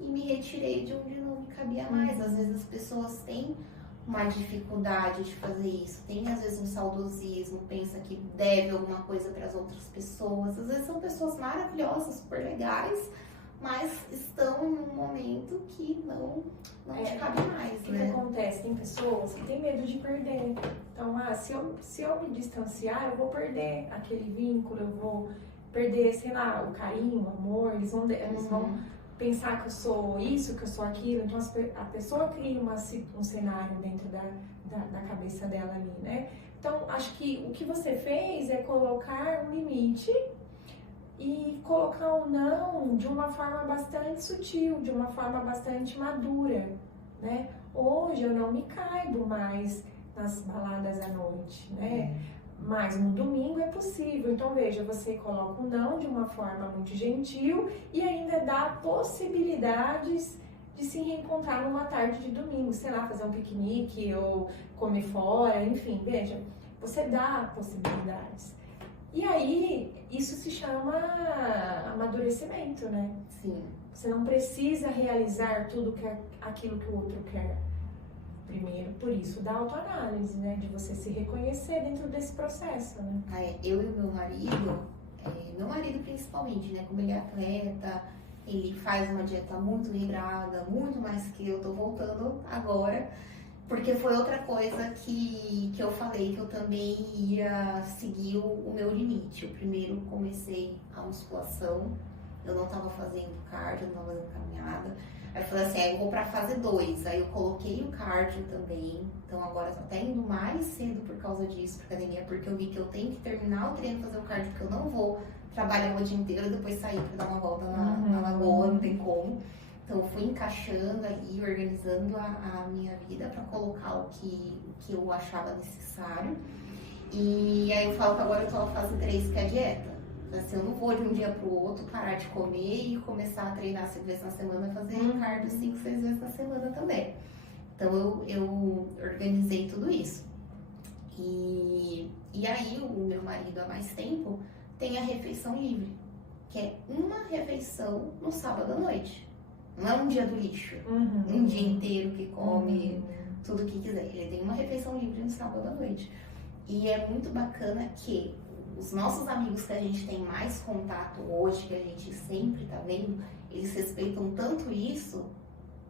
e me retirei de onde não me cabia mais. Às vezes as pessoas têm uma dificuldade de fazer isso, tem às vezes um saudosismo, pensa que deve alguma coisa para as outras pessoas. Às vezes são pessoas maravilhosas, super legais, mas estão em um momento que não te cabe mais, O que né? acontece? Tem pessoas que têm medo de perder. Então, se eu me distanciar, eu vou perder aquele vínculo, eu vou perder, sei lá, o carinho, o amor, eles vão pensar que eu sou isso, que eu sou aquilo. Então, a pessoa cria um cenário dentro da cabeça dela ali, né? Então, acho que o que você fez é colocar um limite e colocar um não de uma forma bastante sutil, de uma forma bastante madura, né? Hoje eu não me caibo mais nas baladas à noite, né? Mas no domingo é possível. Então veja, você coloca um não de uma forma muito gentil e ainda dá possibilidades de se reencontrar numa tarde de domingo, sei lá, fazer um piquenique ou comer fora, enfim, veja, você dá possibilidades. E aí, isso se chama amadurecimento, né? Sim. Você não precisa realizar aquilo que o outro quer. Primeiro, por isso, da autoanálise, né? De você se reconhecer dentro desse processo, né? Eu e o meu marido principalmente, né? Como ele é atleta, ele faz uma dieta muito regrada, muito mais que eu. Tô voltando agora, porque foi outra coisa que eu falei que eu também ia seguir o meu limite. Eu primeiro comecei a musculação, eu não tava fazendo cardio, eu não tava fazendo caminhada. Aí eu falei assim, eu vou pra fase 2, aí eu coloquei o cardio também, então agora eu tô até indo mais cedo por causa disso pra academia, porque eu vi que eu tenho que terminar o treino, fazer o cardio, porque eu não vou trabalhar o dia inteiro e depois sair pra dar uma volta na lagoa, não tem como. Então eu fui encaixando ali, organizando a minha vida pra colocar o que eu achava necessário. E aí eu falo que agora eu tô na fase 3, que é a dieta. Assim, eu não vou de um dia pro outro parar de comer e começar a treinar 5 vezes na semana, fazer cardio 5, 6 vezes na semana também. Então eu organizei tudo isso. E aí o meu marido há mais tempo tem a refeição livre, que é uma refeição no sábado à noite. Não é um dia do lixo, um dia inteiro que come tudo o que quiser. Ele tem uma refeição livre no sábado à noite. E é muito bacana que os nossos amigos que a gente tem mais contato hoje, que a gente sempre tá vendo, eles respeitam tanto isso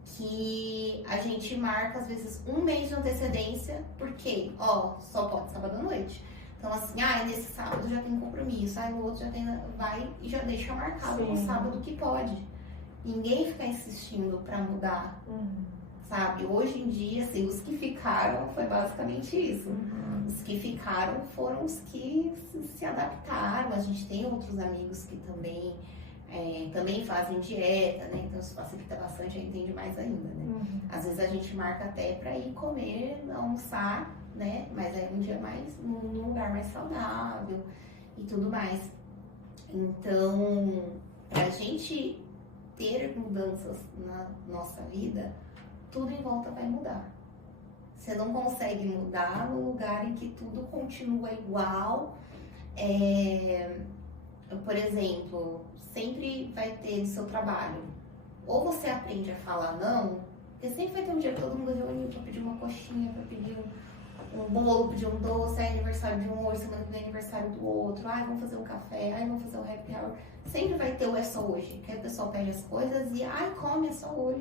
que a gente marca, às vezes, 1 mês de antecedência, porque, só pode sábado à noite. Então, assim, nesse sábado já tem compromisso, no outro já tem, vai e já deixa marcado no sábado que pode. Ninguém fica insistindo pra mudar, sabe? Hoje em dia, assim, os que ficaram foi basicamente isso. Os que ficaram foram os que se adaptaram. A gente tem outros amigos que também fazem dieta, né? Então isso facilita bastante, a gente entende mais ainda, né? Às vezes a gente marca até pra ir comer, almoçar, né? Mas é um dia mais, num lugar mais saudável e tudo mais. Então, pra gente ter mudanças na nossa vida, tudo em volta vai mudar. Você não consegue mudar no lugar em que tudo continua igual. Por exemplo, sempre vai ter do seu trabalho. Ou você aprende a falar não, porque sempre vai ter um dia que todo mundo reúne pra pedir uma coxinha, pra pedir um bolo, pedir um doce, aí é aniversário de um hoje, semana que vem é aniversário do outro, vamos fazer um café, vamos fazer um happy hour. Sempre vai ter o é só hoje, que aí o pessoal pede as coisas e come, é só hoje.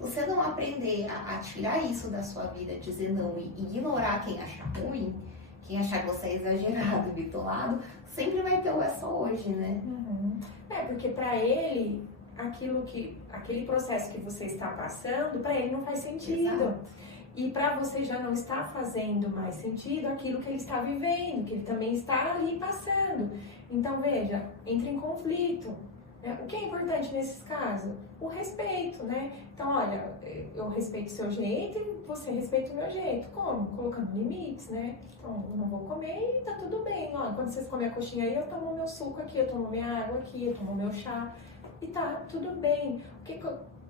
Você não aprender a tirar isso da sua vida, dizer não e ignorar quem achar ruim, quem achar que você é exagerado e bitolado, sempre vai ter o é só hoje, né? Porque pra ele, aquele processo que você está passando, pra ele não faz sentido. Exato. E para você já não está fazendo mais sentido aquilo que ele está vivendo, que ele também está ali passando. Então, veja, entra em conflito. Né? O que é importante nesses casos? O respeito, né? Então, olha, eu respeito o seu jeito e você respeita o meu jeito. Como? Colocando limites, né? Então, eu não vou comer e tá tudo bem. Ó, quando vocês comem a coxinha aí, eu tomo meu suco aqui, eu tomo minha água aqui, eu tomo meu chá. E tá tudo bem.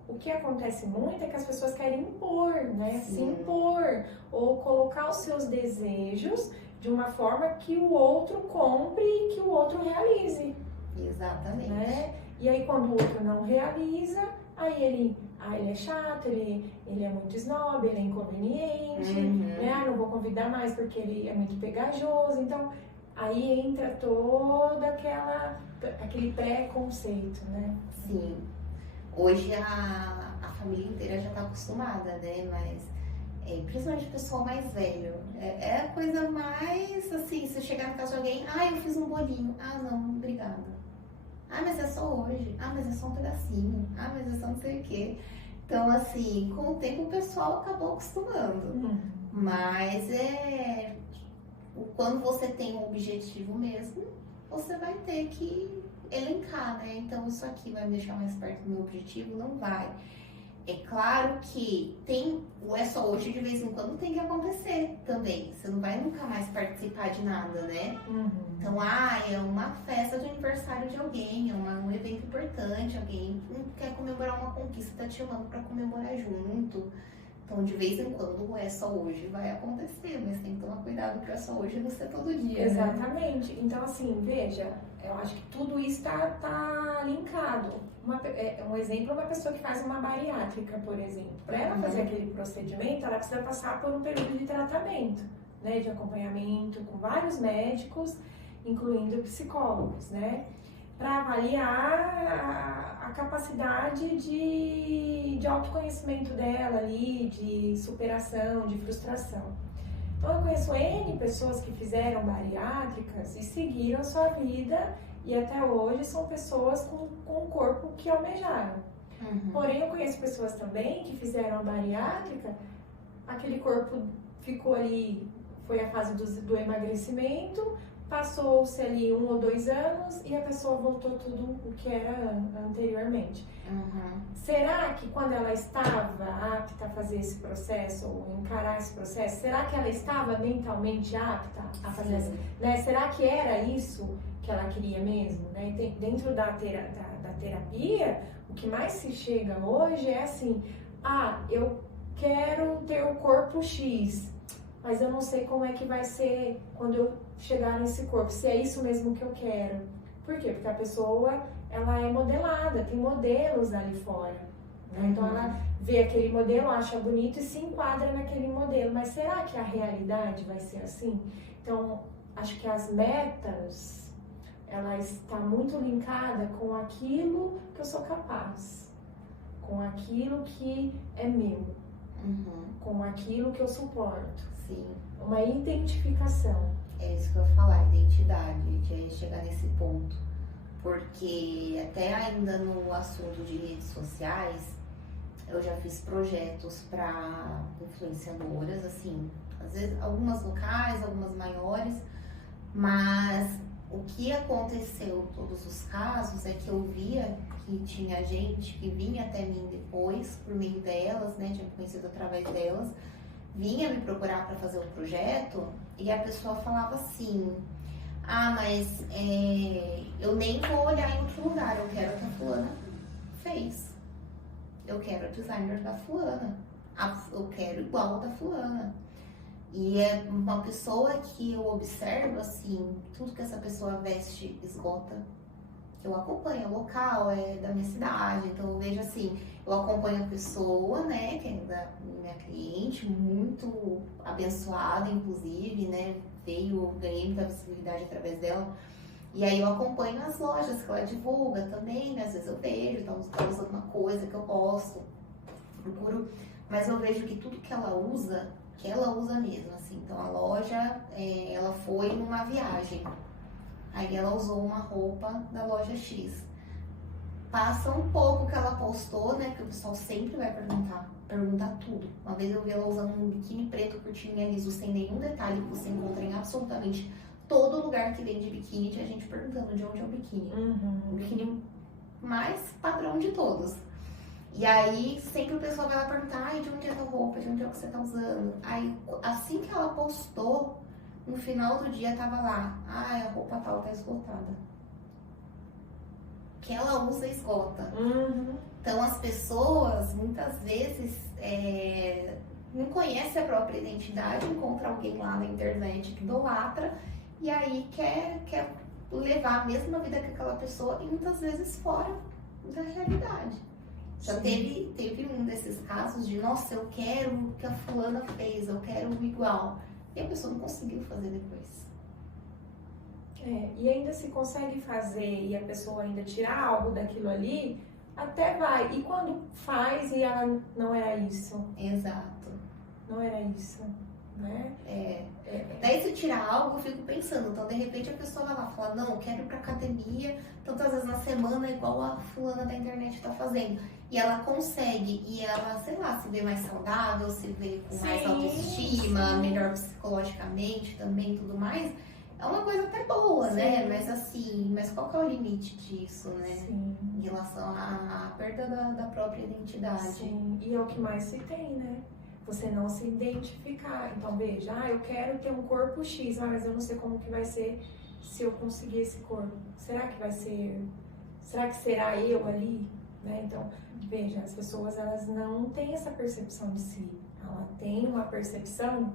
O que acontece muito é que as pessoas querem impor, né? Sim. Se impor ou colocar os seus desejos de uma forma que o outro compre e que o outro realize. Exatamente. Né? E aí quando o outro não realiza, aí ele é chato, ele é muito snob, ele é inconveniente, né? Não vou convidar mais porque ele é muito pegajoso. Então, aí entra todo aquele preconceito, né? Sim. Hoje a família inteira já tá acostumada, né? Mas principalmente o pessoal mais velho. É a coisa mais assim, se chegar na casa de alguém, eu fiz um bolinho. Não, obrigada. Mas é só hoje. Mas é só um pedacinho. Mas é só não sei o quê. Então, assim, com o tempo o pessoal acabou acostumando. Mas quando você tem um objetivo mesmo, você vai ter que elencar, né? Então, isso aqui vai me deixar mais perto do meu objetivo? Não vai. É claro que o é só hoje, de vez em quando tem que acontecer também. Você não vai nunca mais participar de nada, né? Então, é uma festa de aniversário de alguém, é um evento importante, alguém quer comemorar uma conquista, tá te chamando pra comemorar junto. Então, de vez em quando, o é só hoje vai acontecer, mas tem que tomar cuidado pra só hoje não ser todo dia, Exatamente. Né? Então, assim, veja, eu acho que tudo isso tá linkado. Um exemplo é uma pessoa que faz uma bariátrica, por exemplo. Para ela fazer aquele procedimento, ela precisa passar por um período de tratamento, né? De acompanhamento com vários médicos, incluindo psicólogos, né? Para avaliar a capacidade de autoconhecimento dela ali, de superação, de frustração. Então, eu conheço N pessoas que fizeram bariátricas e seguiram a sua vida e até hoje são pessoas com o corpo que almejaram. Porém, eu conheço pessoas também que fizeram a bariátrica, aquele corpo ficou ali, foi a fase do emagrecimento, passou-se ali 1 ou 2 anos e a pessoa voltou tudo o que era anteriormente. Será que quando ela estava apta a fazer esse processo, ou encarar esse processo, será que ela estava mentalmente apta a fazer isso? Né? Será que era isso que ela queria mesmo? Né? Dentro da terapia, o que mais se chega hoje é assim, eu quero ter o corpo X, mas eu não sei como é que vai ser quando eu chegar nesse corpo, se é isso mesmo que eu quero. Por quê? Porque a pessoa, ela é modelada, tem modelos ali fora. Né? Então ela vê aquele modelo, acha bonito e se enquadra naquele modelo. Mas será que a realidade vai ser assim? Então, acho que as metas, ela está muito linkada com aquilo que eu sou capaz, com aquilo que é meu, com aquilo que eu suporto. Sim. Uma identificação. É isso que eu ia falar, identidade, de chegar nesse ponto. Porque até ainda no assunto de redes sociais, eu já fiz projetos para influenciadoras, assim, às vezes algumas locais, algumas maiores, mas o que aconteceu em todos os casos é que eu via que tinha gente que vinha até mim depois, por meio delas, né, tinha me conhecido através delas, vinha me procurar para fazer o projeto e a pessoa falava assim, mas eu nem vou olhar em outro lugar, eu quero o que a fulana fez, eu quero o designer da fulana, eu quero igual da fulana. E é uma pessoa que eu observo assim, tudo que essa pessoa veste esgota. Eu acompanho o local, é da minha cidade, então eu vejo assim, eu acompanho a pessoa, né, que é da minha cliente, muito abençoada, inclusive, né, ganhei muita visibilidade através dela. E aí eu acompanho as lojas que ela divulga também, né, às vezes eu vejo, então ela usa alguma coisa que eu posto, procuro, mas eu vejo que tudo que ela usa mesmo, assim, então a loja, ela foi numa viagem. Aí ela usou uma roupa da loja X. passa um pouco que ela postou, né? Porque o pessoal sempre vai perguntar tudo. Uma vez eu vi ela usando um biquíni preto curtinha liso, sem nenhum detalhe que você encontra em absolutamente todo lugar que vende biquíni. Tinha gente perguntando de onde é o biquíni. O biquíni mais padrão de todos. E aí, sempre o pessoal vai lá perguntar, ai, de onde é a tua roupa, de onde é o que você tá usando. Aí, assim que ela postou, no final do dia tava lá, ai, a roupa tal tá esgotada. Que ela usa esgota. Então, as pessoas, muitas vezes, não conhecem a própria identidade, encontra alguém lá na internet que idolatra, e aí quer levar a mesma vida que aquela pessoa, e muitas vezes fora da realidade. Já teve um desses casos de, nossa, eu quero o que a fulana fez, eu quero igual. E a pessoa não conseguiu fazer depois. E ainda se consegue fazer e a pessoa ainda tirar algo daquilo ali, até vai. E quando faz e ela não era isso? Exato. Não era isso, né? Daí se tirar algo, eu fico pensando, então de repente a pessoa vai lá e fala, não, eu quero ir pra academia tantas vezes na semana, igual a fulana da internet tá fazendo. E ela consegue, e ela, sei lá, se vê mais saudável, se vê com mais autoestima, melhor psicologicamente também, tudo mais. É uma coisa até boa, né? Mas assim, qual que é o limite disso, né? Sim. Em relação à perda da própria identidade. Sim, e é o que mais se tem, né? Você não se identificar. Então, veja, eu quero ter um corpo X, mas eu não sei como que vai ser se eu conseguir esse corpo. Será que vai ser... Será que será eu ali? Né? Então, veja, as pessoas, elas não têm essa percepção de si. Ela tem uma percepção...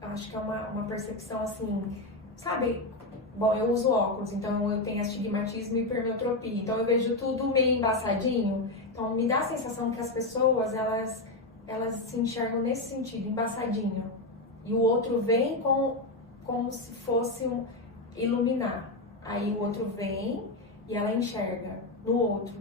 Acho que é uma percepção assim... Sabe... Bom, eu uso óculos, então eu tenho astigmatismo e hipermetropia. Então, eu vejo tudo meio embaçadinho. Então, me dá a sensação que as pessoas, elas se enxergam nesse sentido, embaçadinho. E o outro vem como se fosse iluminar. Aí o outro vem e ela enxerga no outro.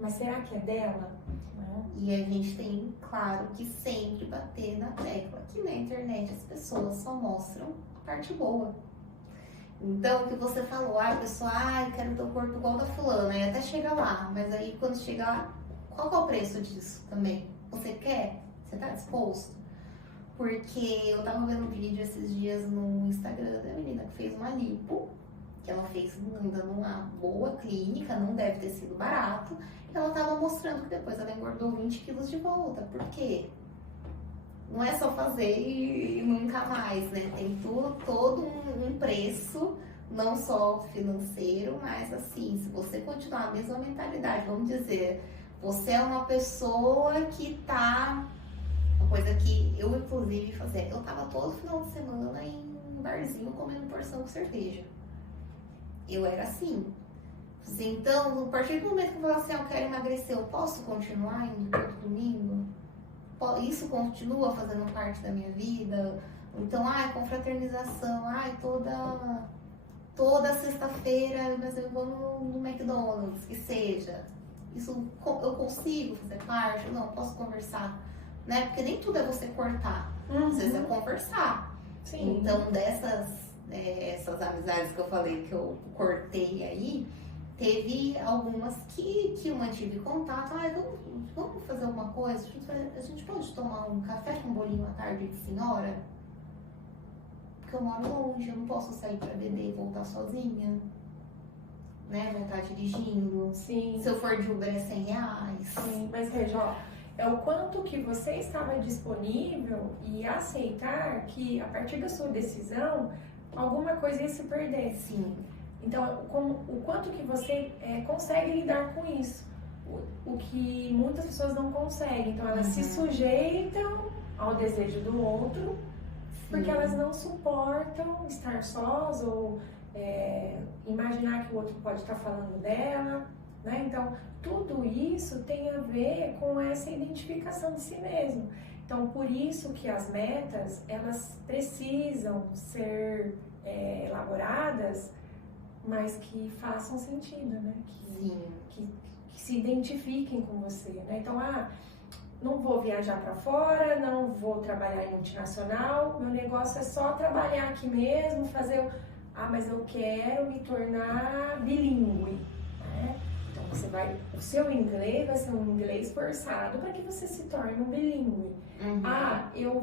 Mas será que é dela? Não. E a gente tem, claro, que sempre bater na tecla que na internet as pessoas só mostram a parte boa. Então, o que você falou, a pessoa, eu quero ter o corpo igual da fulana, e até chega lá, mas aí quando chega lá, qual que é o preço disso também? Você quer? Você tá disposto? Porque eu tava vendo um vídeo esses dias no Instagram da menina que fez uma lipo, que ela fez ainda numa boa clínica, não deve ter sido barato, e ela tava mostrando que depois ela engordou 20 quilos de volta. Por quê? Não é só fazer e nunca mais, né? Tem todo um preço, não só financeiro, mas assim, se você continuar a mesma mentalidade, vamos dizer, você é uma pessoa que tá... Uma coisa que eu, inclusive, fazia, eu tava todo final de semana em um barzinho comendo porção com cerveja. Eu era assim. Então, a partir do momento que eu falava assim, eu quero emagrecer, eu posso continuar indo todo domingo? Isso continua fazendo parte da minha vida? Então, confraternização, toda sexta-feira, mas eu vou no McDonald's, que seja. Isso eu consigo fazer parte? Não, posso conversar, né? Porque nem tudo é você cortar, às vezes é conversar. Sim. Então, essas amizades que eu falei que eu cortei aí, teve algumas que eu mantive contato. Vamos fazer alguma coisa? A gente pode tomar um café com um bolinho à tarde de senhora? Porque eu moro longe, eu não posso sair pra beber e voltar sozinha. Né? Voltar dirigindo. Sim. Se eu for de Uber é R$100. Sim, mas veja, ó, é o quanto que você estava disponível e aceitar que a partir da sua decisão, alguma coisa ia se perder. Sim. Então, o quanto que você consegue lidar com isso. O que muitas pessoas não conseguem. Então, elas se sujeitam ao desejo do outro, porque elas não suportam estar sós ou imaginar que o outro pode estar falando dela, né? Então, tudo isso tem a ver com essa identificação de si mesmo. Então, por isso que as metas, elas precisam ser elaboradas, mas que façam sentido, né? Que se identifiquem com você, né? Então, não vou viajar para fora, não vou trabalhar em multinacional, meu negócio é só trabalhar aqui mesmo, fazer... mas eu quero me tornar bilíngue, né? Então o seu inglês vai ser um inglês forçado para que você se torne um bilíngue. Eu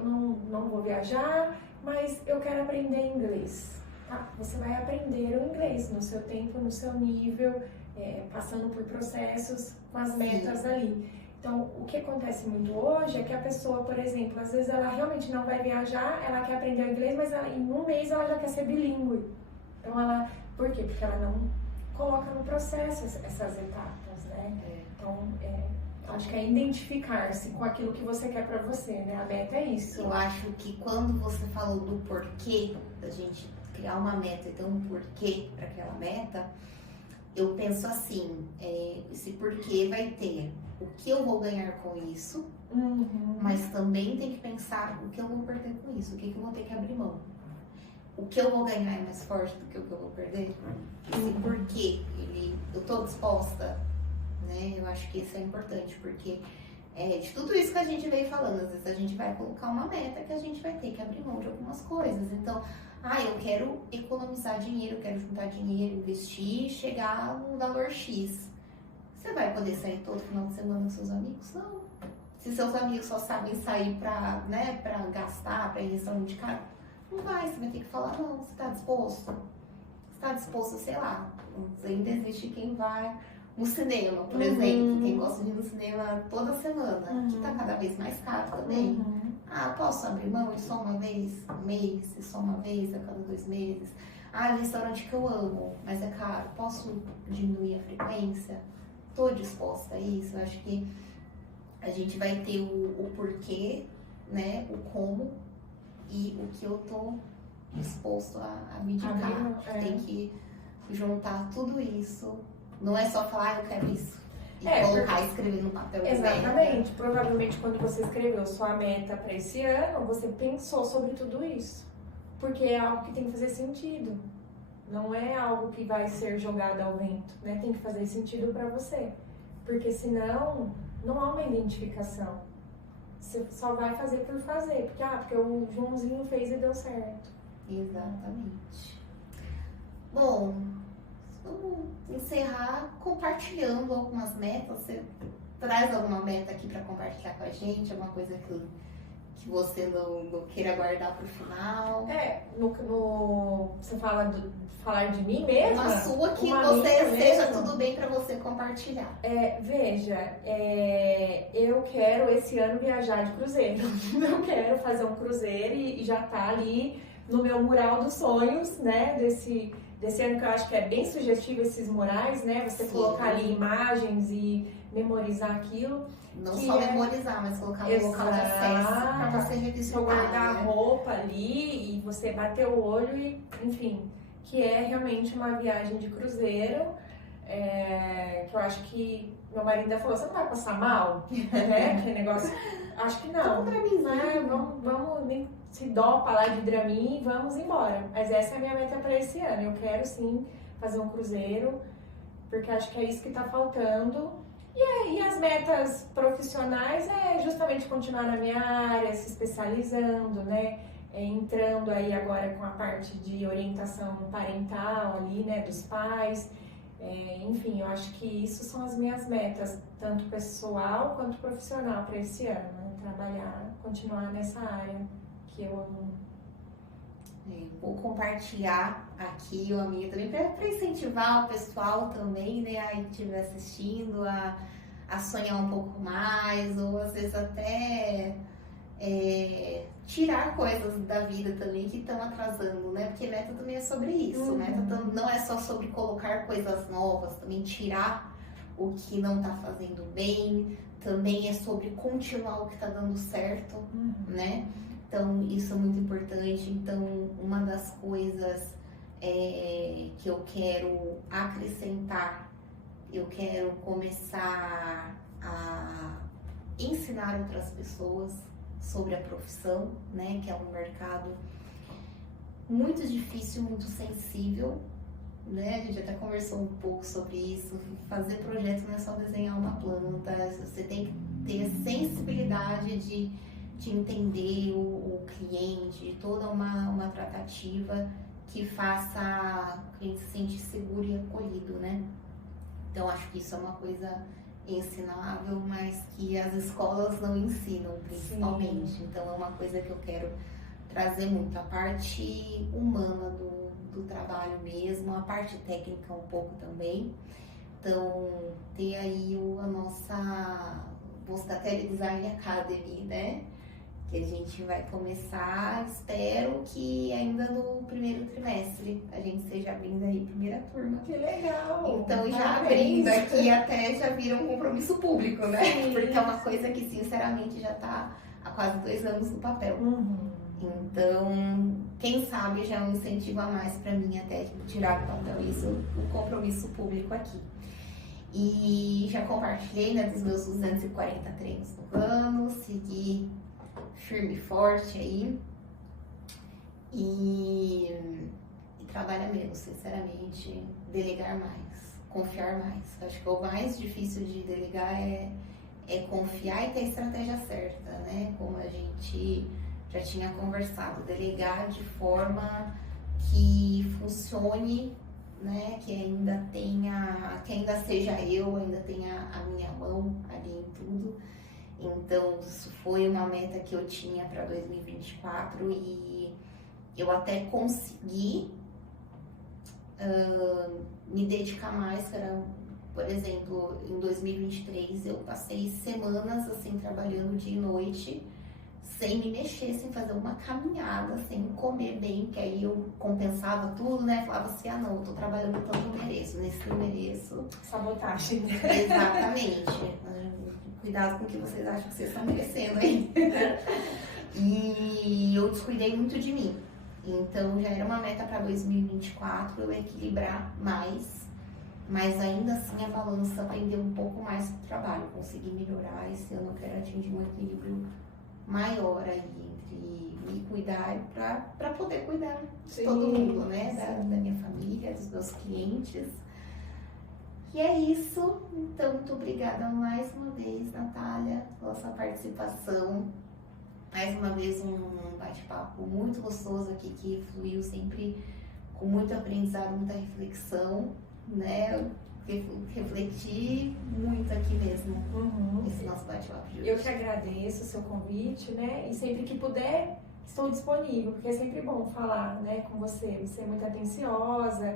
não vou viajar, mas eu quero aprender inglês. Tá? Você vai aprender o inglês no seu tempo, no seu nível, passando por processos com as metas ali. Então, o que acontece muito hoje é que a pessoa, por exemplo, às vezes ela realmente não vai viajar, ela quer aprender inglês, mas em um mês ela já quer ser bilíngue. Então, por quê? Porque ela não coloca no processo essas etapas, né? Então, acho que é identificar-se com aquilo que você quer pra você, né? A meta é isso. Eu acho que quando você falou do porquê, da gente criar uma meta e ter um porquê para aquela meta, eu penso assim, esse porquê vai ter o que eu vou ganhar com isso, mas também tem que pensar o que eu vou perder com isso, o que eu vou ter que abrir mão. O que eu vou ganhar é mais forte do que o que eu vou perder? Esse porquê, eu tô disposta, né? Eu acho que isso é importante, porque de tudo isso que a gente veio falando, às vezes a gente vai colocar uma meta que a gente vai ter que abrir mão de algumas coisas. Então, eu quero economizar dinheiro, eu quero juntar dinheiro, investir, chegar no valor X. Você vai poder sair todo final de semana com seus amigos? Não. Se seus amigos só sabem sair pra gastar, pra ir em restaurante caro, não vai. Você vai ter que falar, não, você tá disposto? Você tá disposto, sei lá, ainda existe quem vai no cinema, por exemplo. Quem gosta de ir no cinema toda semana, que tá cada vez mais caro também. Posso abrir mão de só uma vez no mês, e só uma vez a cada 2 meses? Um restaurante que eu amo, mas é caro, posso diminuir a frequência? Tô disposta a isso. Eu acho que a gente vai ter o porquê, né, o como e o que eu tô disposto a me dedicar. Tem que juntar tudo isso. Não é só falar, eu quero isso. E colocar e escrever no papel. Exatamente. Provavelmente quando você escreveu sua meta para esse ano, você pensou sobre tudo isso. Porque é algo que tem que fazer sentido. Não é algo que vai ser jogado ao vento, né? Tem que fazer sentido para você. Porque senão, não há uma identificação. Você só vai fazer por fazer. Porque o Joãozinho fez e deu certo. Exatamente. Bom, vamos encerrar compartilhando algumas metas. Você traz alguma meta aqui para compartilhar com a gente? Alguma coisa que você não queira guardar para o final? Você falar de mim mesma? Uma sua que você seja tudo bem para você compartilhar. Veja, eu quero esse ano viajar de cruzeiro. Eu quero fazer um cruzeiro e já tá ali no meu mural dos sonhos, né? Desse ano, que eu acho que é bem sugestivo esses murais, né? Você colocar ali imagens e memorizar aquilo. Não só memorizar, mas colocar no local de acesso para você revisitar. Guardar a roupa ali e você bater o olho e, enfim, que é realmente uma viagem de cruzeiro, que eu acho que meu marido ainda falou, você não vai passar mal? Né? Que negócio, acho que não. Vamos nem se dopa lá de Dramin e vamos embora. Mas essa é a minha meta para esse ano. Eu quero sim fazer um cruzeiro, porque acho que é isso que está faltando. E as metas profissionais é justamente continuar na minha área, se especializando, né? Entrando aí agora com a parte de orientação parental ali, né? Dos pais. Enfim, eu acho que isso são as minhas metas, tanto pessoal quanto profissional para esse ano, né? Trabalhar, continuar nessa área que eu amo. Vou compartilhar aqui a minha também para incentivar o pessoal também, né, aí que estiver assistindo a sonhar um pouco mais, ou às vezes até tirar coisas da vida também que estão atrasando, né? Porque meta também é sobre isso, meta não é só sobre colocar coisas novas, também tirar o que não está fazendo bem, também é sobre continuar o que está dando certo, né? Então, isso é muito importante. Então, uma das coisas que eu quero acrescentar, eu quero começar a ensinar outras pessoas sobre a profissão, né? Que é um mercado muito difícil, muito sensível, né? A gente até conversou um pouco sobre isso. Fazer projeto não é só desenhar uma planta, você tem que ter a sensibilidade de de entender o cliente, de toda uma tratativa que faça o cliente se sentir seguro e acolhido, né? Então, acho que isso é uma coisa ensinável, mas que as escolas não ensinam, principalmente. Sim. Então, é uma coisa que eu quero trazer muito, a parte humana do trabalho mesmo, a parte técnica um pouco também. Então, tem aí a nossa Moscatelli Design Academy, né? Que a gente vai começar, espero que ainda no primeiro trimestre a gente seja abrindo aí primeira turma. Que legal! Então já abrindo aqui até já vira um compromisso público, né? Sim. Porque é uma coisa que sinceramente já está há quase 2 anos no papel. Então, quem sabe já é um incentivo a mais para mim até tirar do papel isso, o compromisso público aqui. E já compartilhei, né, dos meus 240 treinos no ano, segui firme e forte aí e trabalhar menos, sinceramente, delegar mais, confiar mais. Acho que o mais difícil de delegar é confiar e ter a estratégia certa, né? Como a gente já tinha conversado, delegar de forma que funcione, né? Que ainda seja eu, ainda tenha a minha mão ali em tudo. Então, isso foi uma meta que eu tinha para 2024 e eu até consegui me dedicar mais. Por exemplo, em 2023 eu passei semanas assim trabalhando dia e noite, sem me mexer, sem fazer uma caminhada, sem comer bem, que aí eu compensava tudo, né? Falava assim, não, eu tô trabalhando tanto, não mereço, nesse não mereço. Sabotagem. Exatamente. Cuidado com o que vocês acham que vocês estão merecendo aí. E eu descuidei muito de mim. Então já era uma meta para 2024 eu equilibrar mais, mas ainda assim a balança prender um pouco mais pro trabalho, conseguir melhorar. Esse ano eu quero atingir um equilíbrio maior aí entre me cuidar para poder cuidar de todo mundo, né? Da minha família, dos meus clientes. E é isso. Então, muito obrigada mais uma vez, Natália, pela sua participação. Mais uma vez um bate-papo muito gostoso aqui, que fluiu sempre com muito aprendizado, muita reflexão, né? Refleti muito aqui mesmo esse nosso bate-papo de hoje. Eu que agradeço o seu convite, né? E sempre que puder, estou disponível, porque é sempre bom falar, né, com você. Você é muito atenciosa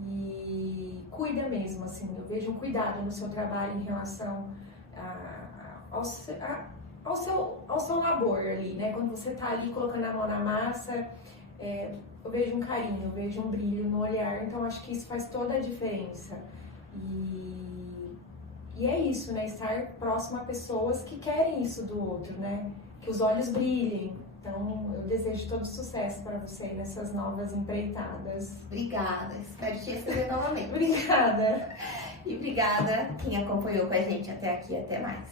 e cuida mesmo, assim. Eu vejo um cuidado no seu trabalho em relação ao seu labor ali, né? Quando você tá ali colocando a mão na massa, eu vejo um carinho, eu vejo um brilho no olhar. Então, acho que isso faz toda a diferença. E é isso, né? Estar próximo a pessoas que querem isso do outro, né? Que os olhos brilhem. Então, eu desejo todo sucesso para você nessas novas empreitadas. Obrigada. Espero te receber novamente. Obrigada. E obrigada quem acompanhou com a gente até aqui. Até mais.